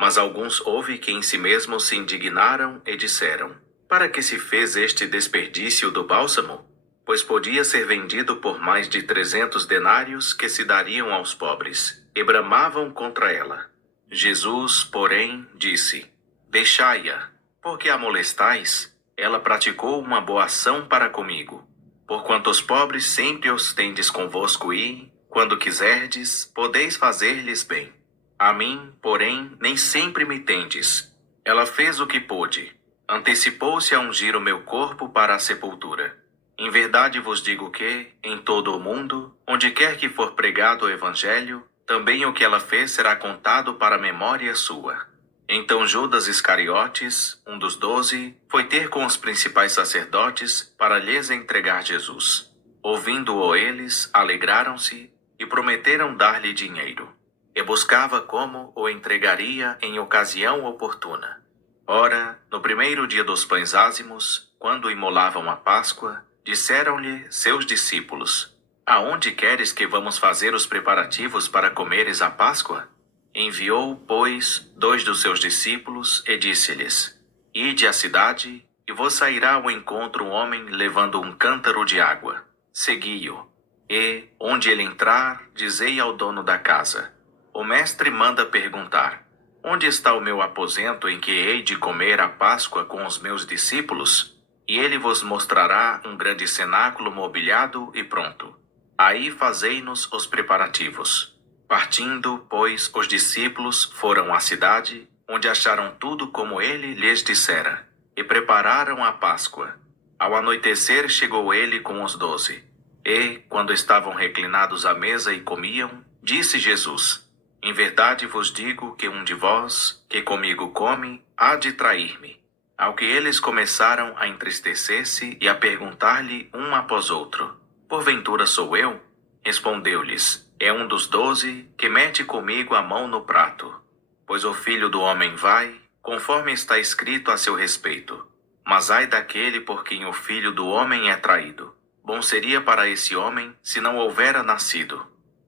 Mas alguns houve que em si mesmos se indignaram e disseram, para que se fez este desperdício do bálsamo? Pois podia ser vendido por mais de 300 denários que se dariam aos pobres, e bramavam contra ela. Jesus, porém, disse, deixai-a, porque a molestais? Ela praticou uma boa ação para comigo. Porquanto os pobres sempre os tendes convosco e, quando quiserdes, podeis fazer-lhes bem. A mim, porém, nem sempre me tendes. Ela fez o que pôde. Antecipou-se a ungir o meu corpo para a sepultura. Em verdade vos digo que, em todo o mundo, onde quer que for pregado o Evangelho, também o que ela fez será contado para a memória sua. Então Judas Iscariotes, um dos 12, foi ter com os principais sacerdotes para lhes entregar Jesus. Ouvindo-o eles, alegraram-se e prometeram dar-lhe dinheiro. E buscava como o entregaria em ocasião oportuna. Ora, no primeiro dia dos pães ázimos, quando imolavam a Páscoa, disseram-lhe seus discípulos: Aonde queres que vamos fazer os preparativos para comeres a Páscoa? Enviou, pois, 2 dos seus discípulos e disse-lhes: Ide à cidade, e vos sairá ao encontro um homem levando um cântaro de água. Segui-o. E, onde ele entrar, dizei ao dono da casa: O mestre manda perguntar: Onde está o meu aposento em que hei de comer a Páscoa com os meus discípulos? E ele vos mostrará um grande cenáculo mobiliado e pronto. Aí fazei-nos os preparativos. Partindo, pois, os discípulos foram à cidade, onde acharam tudo como ele lhes dissera, e prepararam a Páscoa. Ao anoitecer chegou ele com os 12. E, quando estavam reclinados à mesa e comiam, disse Jesus: Em verdade vos digo que um de vós, que comigo come, há de trair-me. Ao que eles começaram a entristecer-se e a perguntar-lhe um após outro: Porventura sou eu? Respondeu-lhes: É um dos 12 que mete comigo a mão no prato. Pois o Filho do Homem vai, conforme está escrito a seu respeito. Mas ai daquele por quem o Filho do Homem é traído. Bom seria para esse homem se não houvera nascido.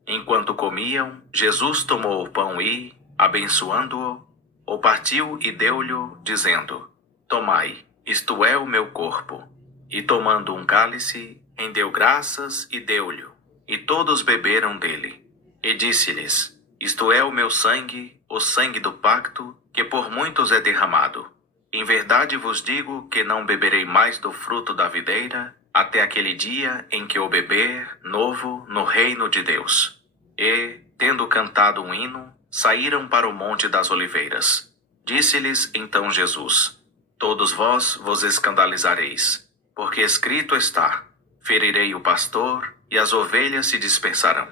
Enquanto comiam, Jesus tomou o pão e, abençoando-o, o partiu e deu-lhe, dizendo: Tomai, isto é o meu corpo. E tomando um cálice, rendeu graças e deu-lhe, e todos beberam dele. E disse-lhes: Isto é o meu sangue, o sangue do pacto, que por muitos é derramado. Em verdade vos digo que não beberei mais do fruto da videira, até aquele dia em que o beber novo no reino de Deus. E, tendo cantado um hino, saíram para o Monte das Oliveiras. Disse-lhes então Jesus: Todos vós vos escandalizareis, porque escrito está: Ferirei o pastor, e as ovelhas se dispersarão.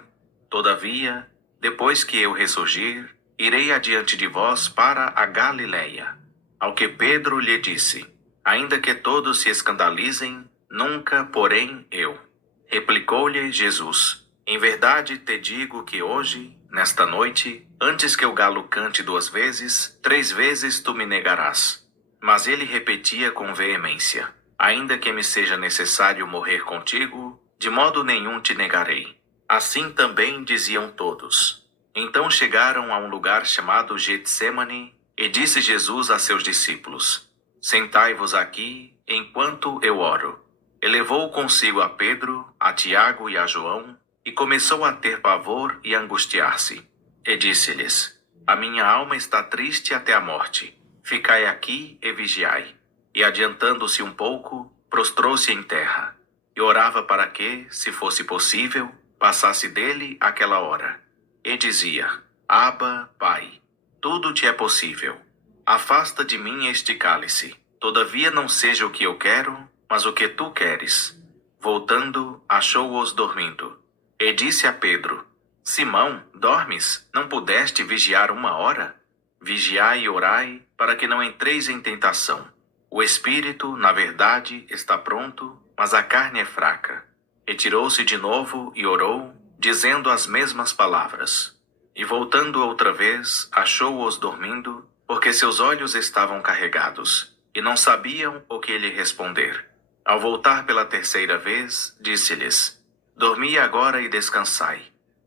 Todavia, depois que eu ressurgir, irei adiante de vós para a Galiléia. Ao que Pedro lhe disse: Ainda que todos se escandalizem, nunca, porém, eu. Replicou-lhe Jesus: Em verdade te digo que hoje, nesta noite, antes que o galo cante 2 vezes, 3 vezes tu me negarás. Mas ele repetia com veemência: Ainda que me seja necessário morrer contigo, de modo nenhum te negarei. Assim também diziam todos. Então chegaram a um lugar chamado Getsêmani, e disse Jesus a seus discípulos: Sentai-vos aqui, enquanto eu oro. Elevou consigo a Pedro, a Tiago e a João, e começou a ter pavor e angustiar-se. E disse-lhes: A minha alma está triste até a morte. Ficai aqui e vigiai. E adiantando-se um pouco, prostrou-se em terra, e orava para que, se fosse possível, passasse dele aquela hora. E dizia: Abba, Pai, tudo te é possível. Afasta de mim este cálice. Todavia não seja o que eu quero, mas o que tu queres. Voltando, achou-os dormindo. E disse a Pedro: Simão, dormes? Não pudeste vigiar 1 hora? Vigiai e orai, para que não entreis em tentação. O espírito, na verdade, está pronto, mas a carne é fraca. Retirou-se de novo e orou, dizendo as mesmas palavras. E voltando outra vez, achou-os dormindo, porque seus olhos estavam carregados, e não sabiam o que lhe responder. Ao voltar pela 3ª vez, disse-lhes: Dormi agora e descansai.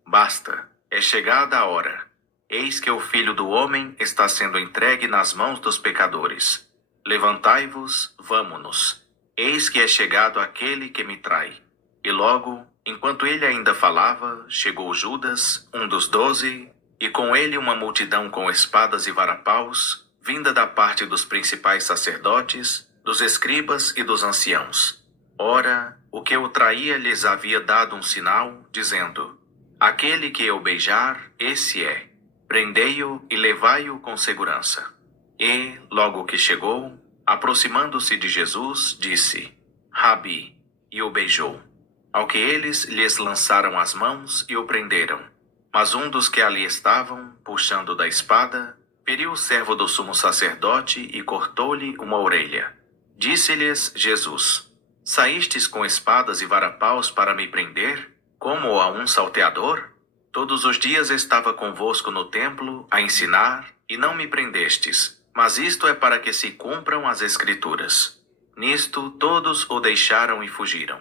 Basta, é chegada a hora. Eis que o Filho do Homem está sendo entregue nas mãos dos pecadores. Levantai-vos, vamo-nos. Eis que é chegado aquele que me trai. E logo, enquanto ele ainda falava, chegou Judas, um dos 12, e com ele uma multidão com espadas e varapaus, vinda da parte dos principais sacerdotes, dos escribas e dos anciãos. Ora, o que o traía lhes havia dado um sinal, dizendo: Aquele que eu beijar, esse é. Prendei-o e levai-o com segurança. E, logo que chegou, aproximando-se de Jesus, disse: Rabi, e o beijou. Ao que eles lhes lançaram as mãos e o prenderam. Mas um dos que ali estavam, puxando da espada, feriu o servo do sumo sacerdote e cortou-lhe uma orelha. Disse-lhes Jesus: Saístes com espadas e varapaus para me prender, como a um salteador? Todos os dias estava convosco no templo a ensinar, e não me prendestes. Mas isto é para que se cumpram as Escrituras. Nisto todos o deixaram e fugiram.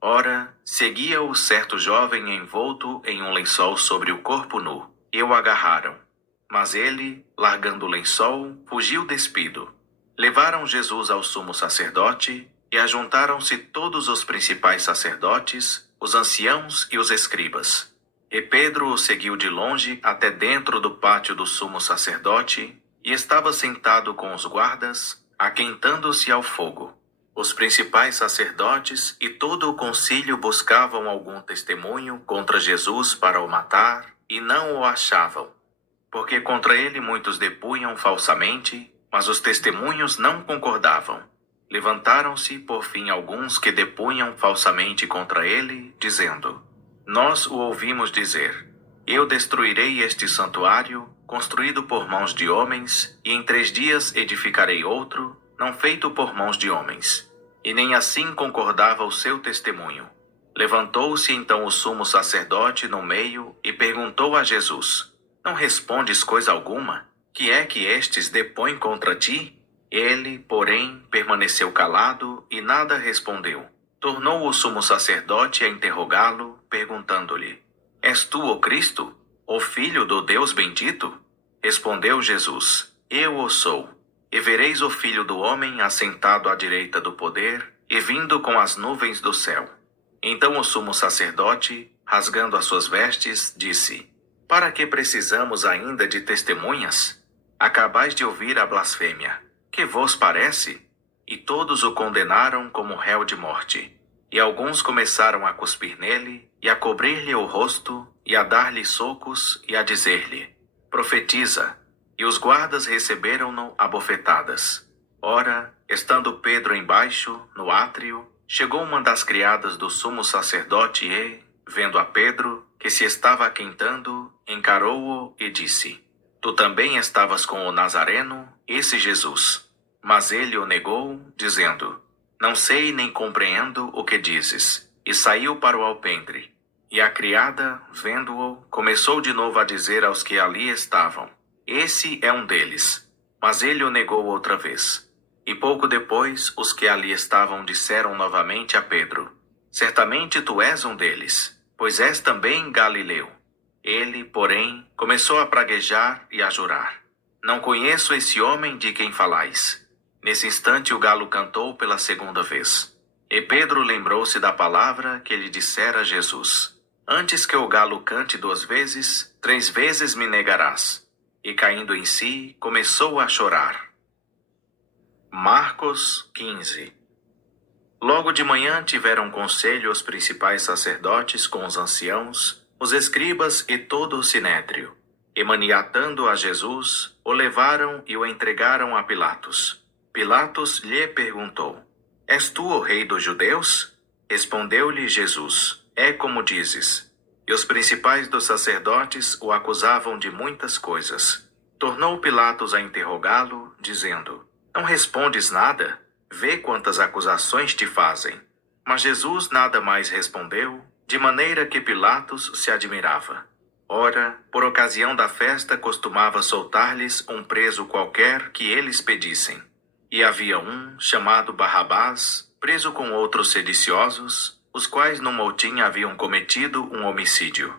Ora, seguia-o certo jovem envolto em um lençol sobre o corpo nu, e o agarraram. Mas ele, largando o lençol, fugiu despido. Levaram Jesus ao sumo sacerdote, e ajuntaram-se todos os principais sacerdotes, os anciãos e os escribas. E Pedro o seguiu de longe até dentro do pátio do sumo sacerdote, e estava sentado com os guardas, aquentando-se ao fogo. Os principais sacerdotes e todo o concílio buscavam algum testemunho contra Jesus para o matar, e não o achavam. Porque contra ele muitos depunham falsamente, mas os testemunhos não concordavam. Levantaram-se, por fim, alguns que depunham falsamente contra ele, dizendo: Nós o ouvimos dizer: Eu destruirei este santuário, construído por mãos de homens, e em 3 dias edificarei outro, não feito por mãos de homens. E nem assim concordava o seu testemunho. Levantou-se então o sumo sacerdote no meio e perguntou a Jesus: Não respondes coisa alguma? Que é que estes depõem contra ti? Ele, porém, permaneceu calado e nada respondeu. Tornou o sumo sacerdote a interrogá-lo, perguntando-lhe: És tu o Cristo, o Filho do Deus bendito? Respondeu Jesus: Eu o sou. E vereis o Filho do Homem assentado à direita do poder e vindo com as nuvens do céu. Então o sumo sacerdote, rasgando as suas vestes, disse: Para que precisamos ainda de testemunhas? Acabais de ouvir a blasfêmia. Que vos parece? E todos o condenaram como réu de morte. E alguns começaram a cuspir nele, e a cobrir-lhe o rosto, e a dar-lhe socos, e a dizer-lhe: Profetiza. E os guardas receberam-no a bofetadas. Ora, estando Pedro embaixo, no átrio, chegou uma das criadas do sumo sacerdote e, vendo a Pedro, que se estava aquentando, encarou-o e disse: Tu também estavas com o Nazareno, esse Jesus. Mas ele o negou, dizendo: Não sei nem compreendo o que dizes. E saiu para o alpendre. E a criada, vendo-o, começou de novo a dizer aos que ali estavam: Esse é um deles. Mas ele o negou outra vez. E pouco depois, os que ali estavam disseram novamente a Pedro: Certamente tu és um deles, pois és também galileu. Ele, porém, começou a praguejar e a jurar: Não conheço esse homem de quem falais. Nesse instante o galo cantou pela 2ª vez. E Pedro lembrou-se da palavra que lhe dissera Jesus: Antes que o galo cante 2 vezes, 3 vezes me negarás. E caindo em si, começou a chorar. Marcos 15. Logo de manhã tiveram conselho os principais sacerdotes com os anciãos, os escribas e todo o sinédrio. E maniatando a Jesus, o levaram e o entregaram a Pilatos. Pilatos lhe perguntou: És tu o rei dos judeus? Respondeu-lhe Jesus: É como dizes. E os principais dos sacerdotes o acusavam de muitas coisas. Tornou Pilatos a interrogá-lo, dizendo: Não respondes nada? Vê quantas acusações te fazem. Mas Jesus nada mais respondeu, de maneira que Pilatos se admirava. Ora, por ocasião da festa costumava soltar-lhes um preso qualquer que eles pedissem. E havia um, chamado Barrabás, preso com outros sediciosos, os quais no motim haviam cometido um homicídio.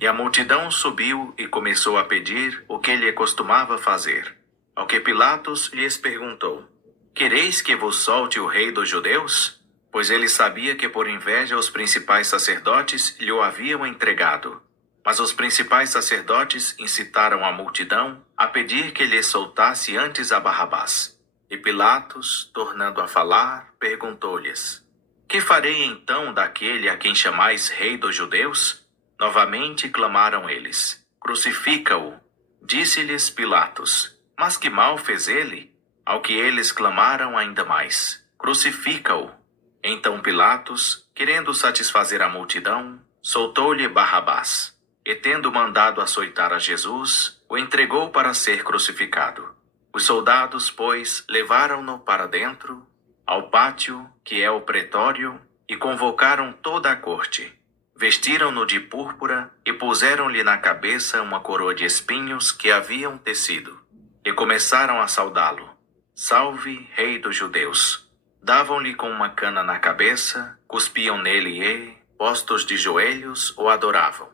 E a multidão subiu e começou a pedir o que lhe costumava fazer. Ao que Pilatos lhes perguntou: Quereis que vos solte o rei dos judeus? Pois ele sabia que por inveja os principais sacerdotes lhe o haviam entregado. Mas os principais sacerdotes incitaram a multidão a pedir que lhe soltasse antes a Barrabás. E Pilatos, tornando a falar, perguntou-lhes: Que farei então daquele a quem chamais rei dos judeus? Novamente clamaram eles: Crucifica-o. Disse-lhes Pilatos: Mas que mal fez ele? Ao que eles clamaram ainda mais: crucifica-o. Então Pilatos, querendo satisfazer a multidão, soltou-lhe Barrabás. E tendo mandado açoitar a Jesus, o entregou para ser crucificado. Os soldados, pois, levaram-no para dentro, ao pátio, que é o pretório, e convocaram toda a corte. Vestiram-no de púrpura e puseram-lhe na cabeça uma coroa de espinhos que haviam tecido. E começaram a saudá-lo: Salve, Rei dos Judeus! Davam-lhe com uma cana na cabeça, cuspiam nele e, postos de joelhos, o adoravam.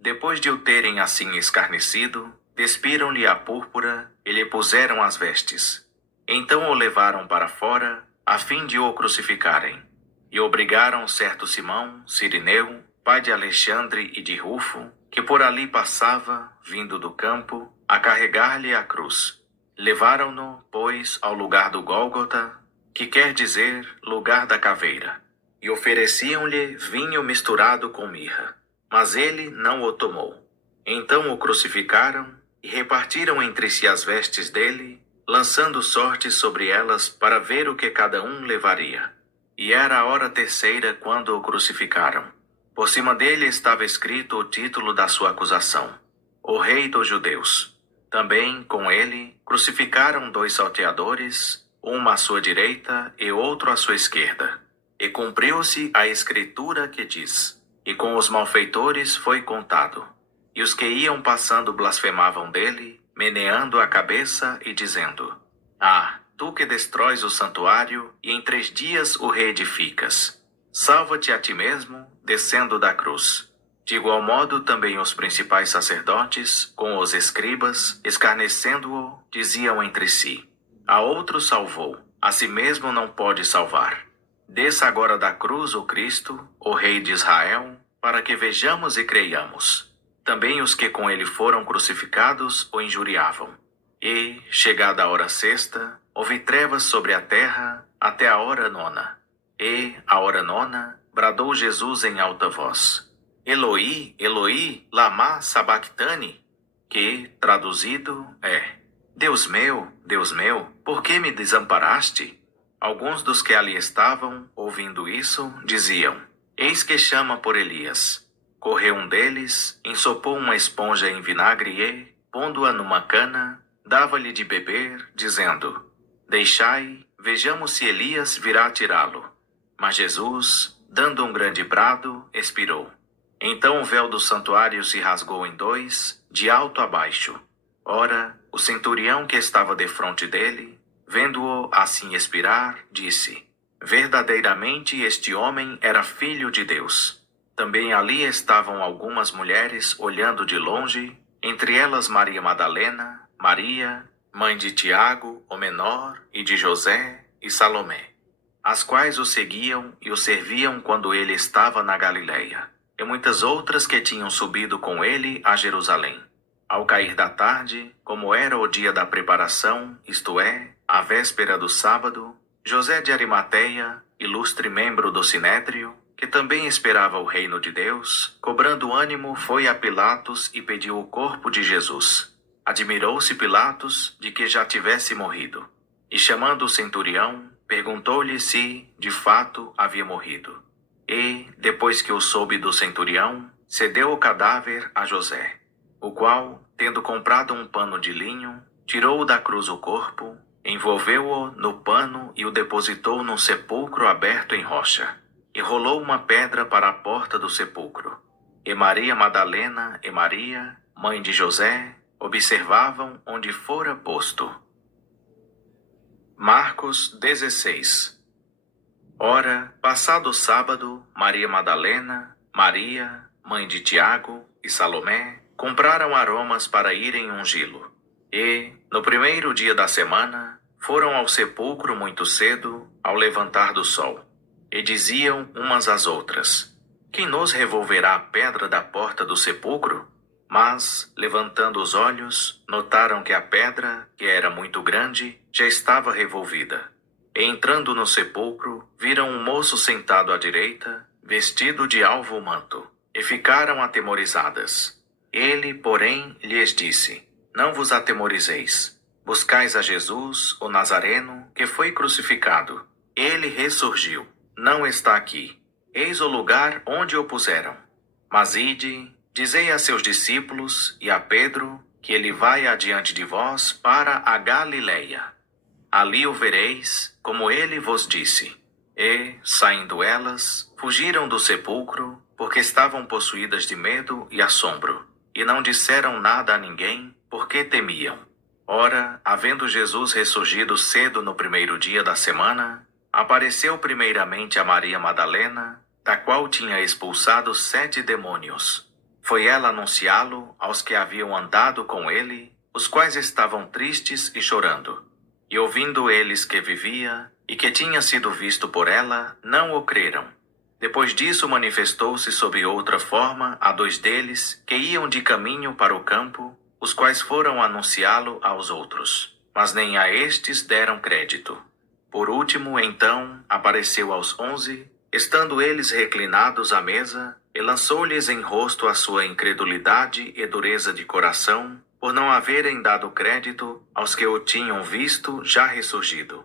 Depois de o terem assim escarnecido, despiram-lhe a púrpura e lhe puseram as vestes. Então o levaram para fora, a fim de o crucificarem. E obrigaram certo Simão, Cirineu, pai de Alexandre e de Rufo, que por ali passava, vindo do campo, a carregar-lhe a cruz. Levaram-no, pois, ao lugar do Gólgota, que quer dizer lugar da caveira, e ofereciam-lhe vinho misturado com mirra. Mas ele não o tomou. Então o crucificaram e repartiram entre si as vestes dele, lançando sortes sobre elas para ver o que cada um levaria. E era a hora terceira quando o crucificaram. Por cima dele estava escrito o título da sua acusação: O Rei dos Judeus. Também, com ele, crucificaram 2 salteadores, um à sua direita e outro à sua esquerda. E cumpriu-se a escritura que diz: E com os malfeitores foi contado. E os que iam passando blasfemavam dele, meneando a cabeça e dizendo: Ah, tu que destróis o santuário e em 3 dias o reedificas, salva-te a ti mesmo, descendo da cruz. De igual modo também os principais sacerdotes, com os escribas, escarnecendo-o, diziam entre si: A outro salvou, a si mesmo não pode salvar. Desça agora da cruz o Cristo, o Rei de Israel, para que vejamos e creiamos. Também os que com ele foram crucificados o injuriavam. E, chegada a hora sexta, houve trevas sobre a terra até a hora 9. E, à hora 9, bradou Jesus em alta voz: Eloi, Eloi, lama sabactani, que, traduzido, é: Deus meu, por que me desamparaste? Alguns dos que ali estavam, ouvindo isso, diziam: Eis que chama por Elias. Correu um deles, ensopou uma esponja em vinagre e, pondo-a numa cana, dava-lhe de beber, dizendo: Deixai, vejamos se Elias virá tirá-lo. Mas Jesus, dando um grande brado, expirou. Então o véu do santuário se rasgou em 2, de alto a baixo. Ora, o centurião que estava defronte dele, vendo-o assim expirar, disse: Verdadeiramente este homem era filho de Deus. Também ali estavam algumas mulheres olhando de longe, entre elas Maria Madalena, Maria, mãe de Tiago, o menor, e de José, e Salomé, as quais o seguiam e o serviam quando ele estava na Galileia, e muitas outras que tinham subido com ele a Jerusalém. Ao cair da tarde, como era o dia da preparação, isto é, a véspera do sábado, José de Arimateia, ilustre membro do Sinédrio, que também esperava o reino de Deus, cobrando ânimo, foi a Pilatos e pediu o corpo de Jesus. Admirou-se Pilatos de que já tivesse morrido. E chamando o centurião, perguntou-lhe se, de fato, havia morrido. E, depois que o soube do centurião, cedeu o cadáver a José, o qual, tendo comprado um pano de linho, tirou da cruz o corpo, envolveu-o no pano e o depositou num sepulcro aberto em rocha, e rolou uma pedra para a porta do sepulcro. E Maria Madalena e Maria, mãe de José, observavam onde fora posto. Marcos 16. Ora, passado o sábado, Maria Madalena, Maria, mãe de Tiago e Salomé, compraram aromas para irem ungí-lo. E, no primeiro dia da semana, foram ao sepulcro muito cedo, ao levantar do sol. E diziam umas às outras: Quem nos revolverá a pedra da porta do sepulcro? Mas, levantando os olhos, notaram que a pedra, que era muito grande, já estava revolvida. E entrando no sepulcro, viram um moço sentado à direita, vestido de alvo manto, e ficaram atemorizadas. Ele, porém, lhes disse: Não vos atemorizeis. Buscais a Jesus, o Nazareno, que foi crucificado. Ele ressurgiu. Não está aqui. Eis o lugar onde o puseram. Mas ide, dizei a seus discípulos e a Pedro que ele vai adiante de vós para a Galileia. Ali o vereis, como ele vos disse. E, saindo elas, fugiram do sepulcro, porque estavam possuídas de medo e assombro, e não disseram nada a ninguém, porque temiam. Ora, havendo Jesus ressurgido cedo no primeiro dia da semana, apareceu primeiramente a Maria Madalena, da qual tinha expulsado 7 demônios. Foi ela anunciá-lo aos que haviam andado com ele, os quais estavam tristes e chorando. E ouvindo eles que vivia, e que tinha sido visto por ela, não o creram. Depois disso manifestou-se sob outra forma a 2 deles, que iam de caminho para o campo, os quais foram anunciá-lo aos outros. Mas nem a estes deram crédito. Por último, então, apareceu aos 11, estando eles reclinados à mesa, e lançou-lhes em rosto a sua incredulidade e dureza de coração, por não haverem dado crédito aos que o tinham visto já ressurgido.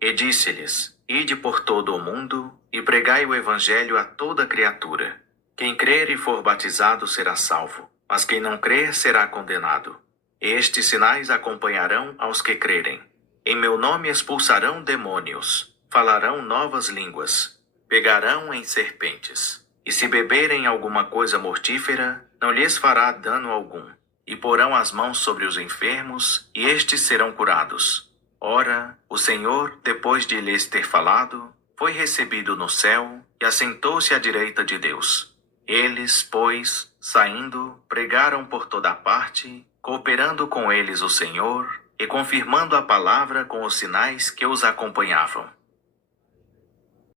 E disse-lhes: Ide por todo o mundo, e pregai o evangelho a toda criatura. Quem crer e for batizado será salvo, mas quem não crer será condenado. Estes sinais acompanharão aos que crerem. Em meu nome expulsarão demônios, falarão novas línguas, pegarão em serpentes. E se beberem alguma coisa mortífera, não lhes fará dano algum. E porão as mãos sobre os enfermos, e estes serão curados. Ora, o Senhor, depois de lhes ter falado, foi recebido no céu, e assentou-se à direita de Deus. Eles, pois, saindo, pregaram por toda a parte, cooperando com eles o Senhor, e confirmando a palavra com os sinais que os acompanhavam.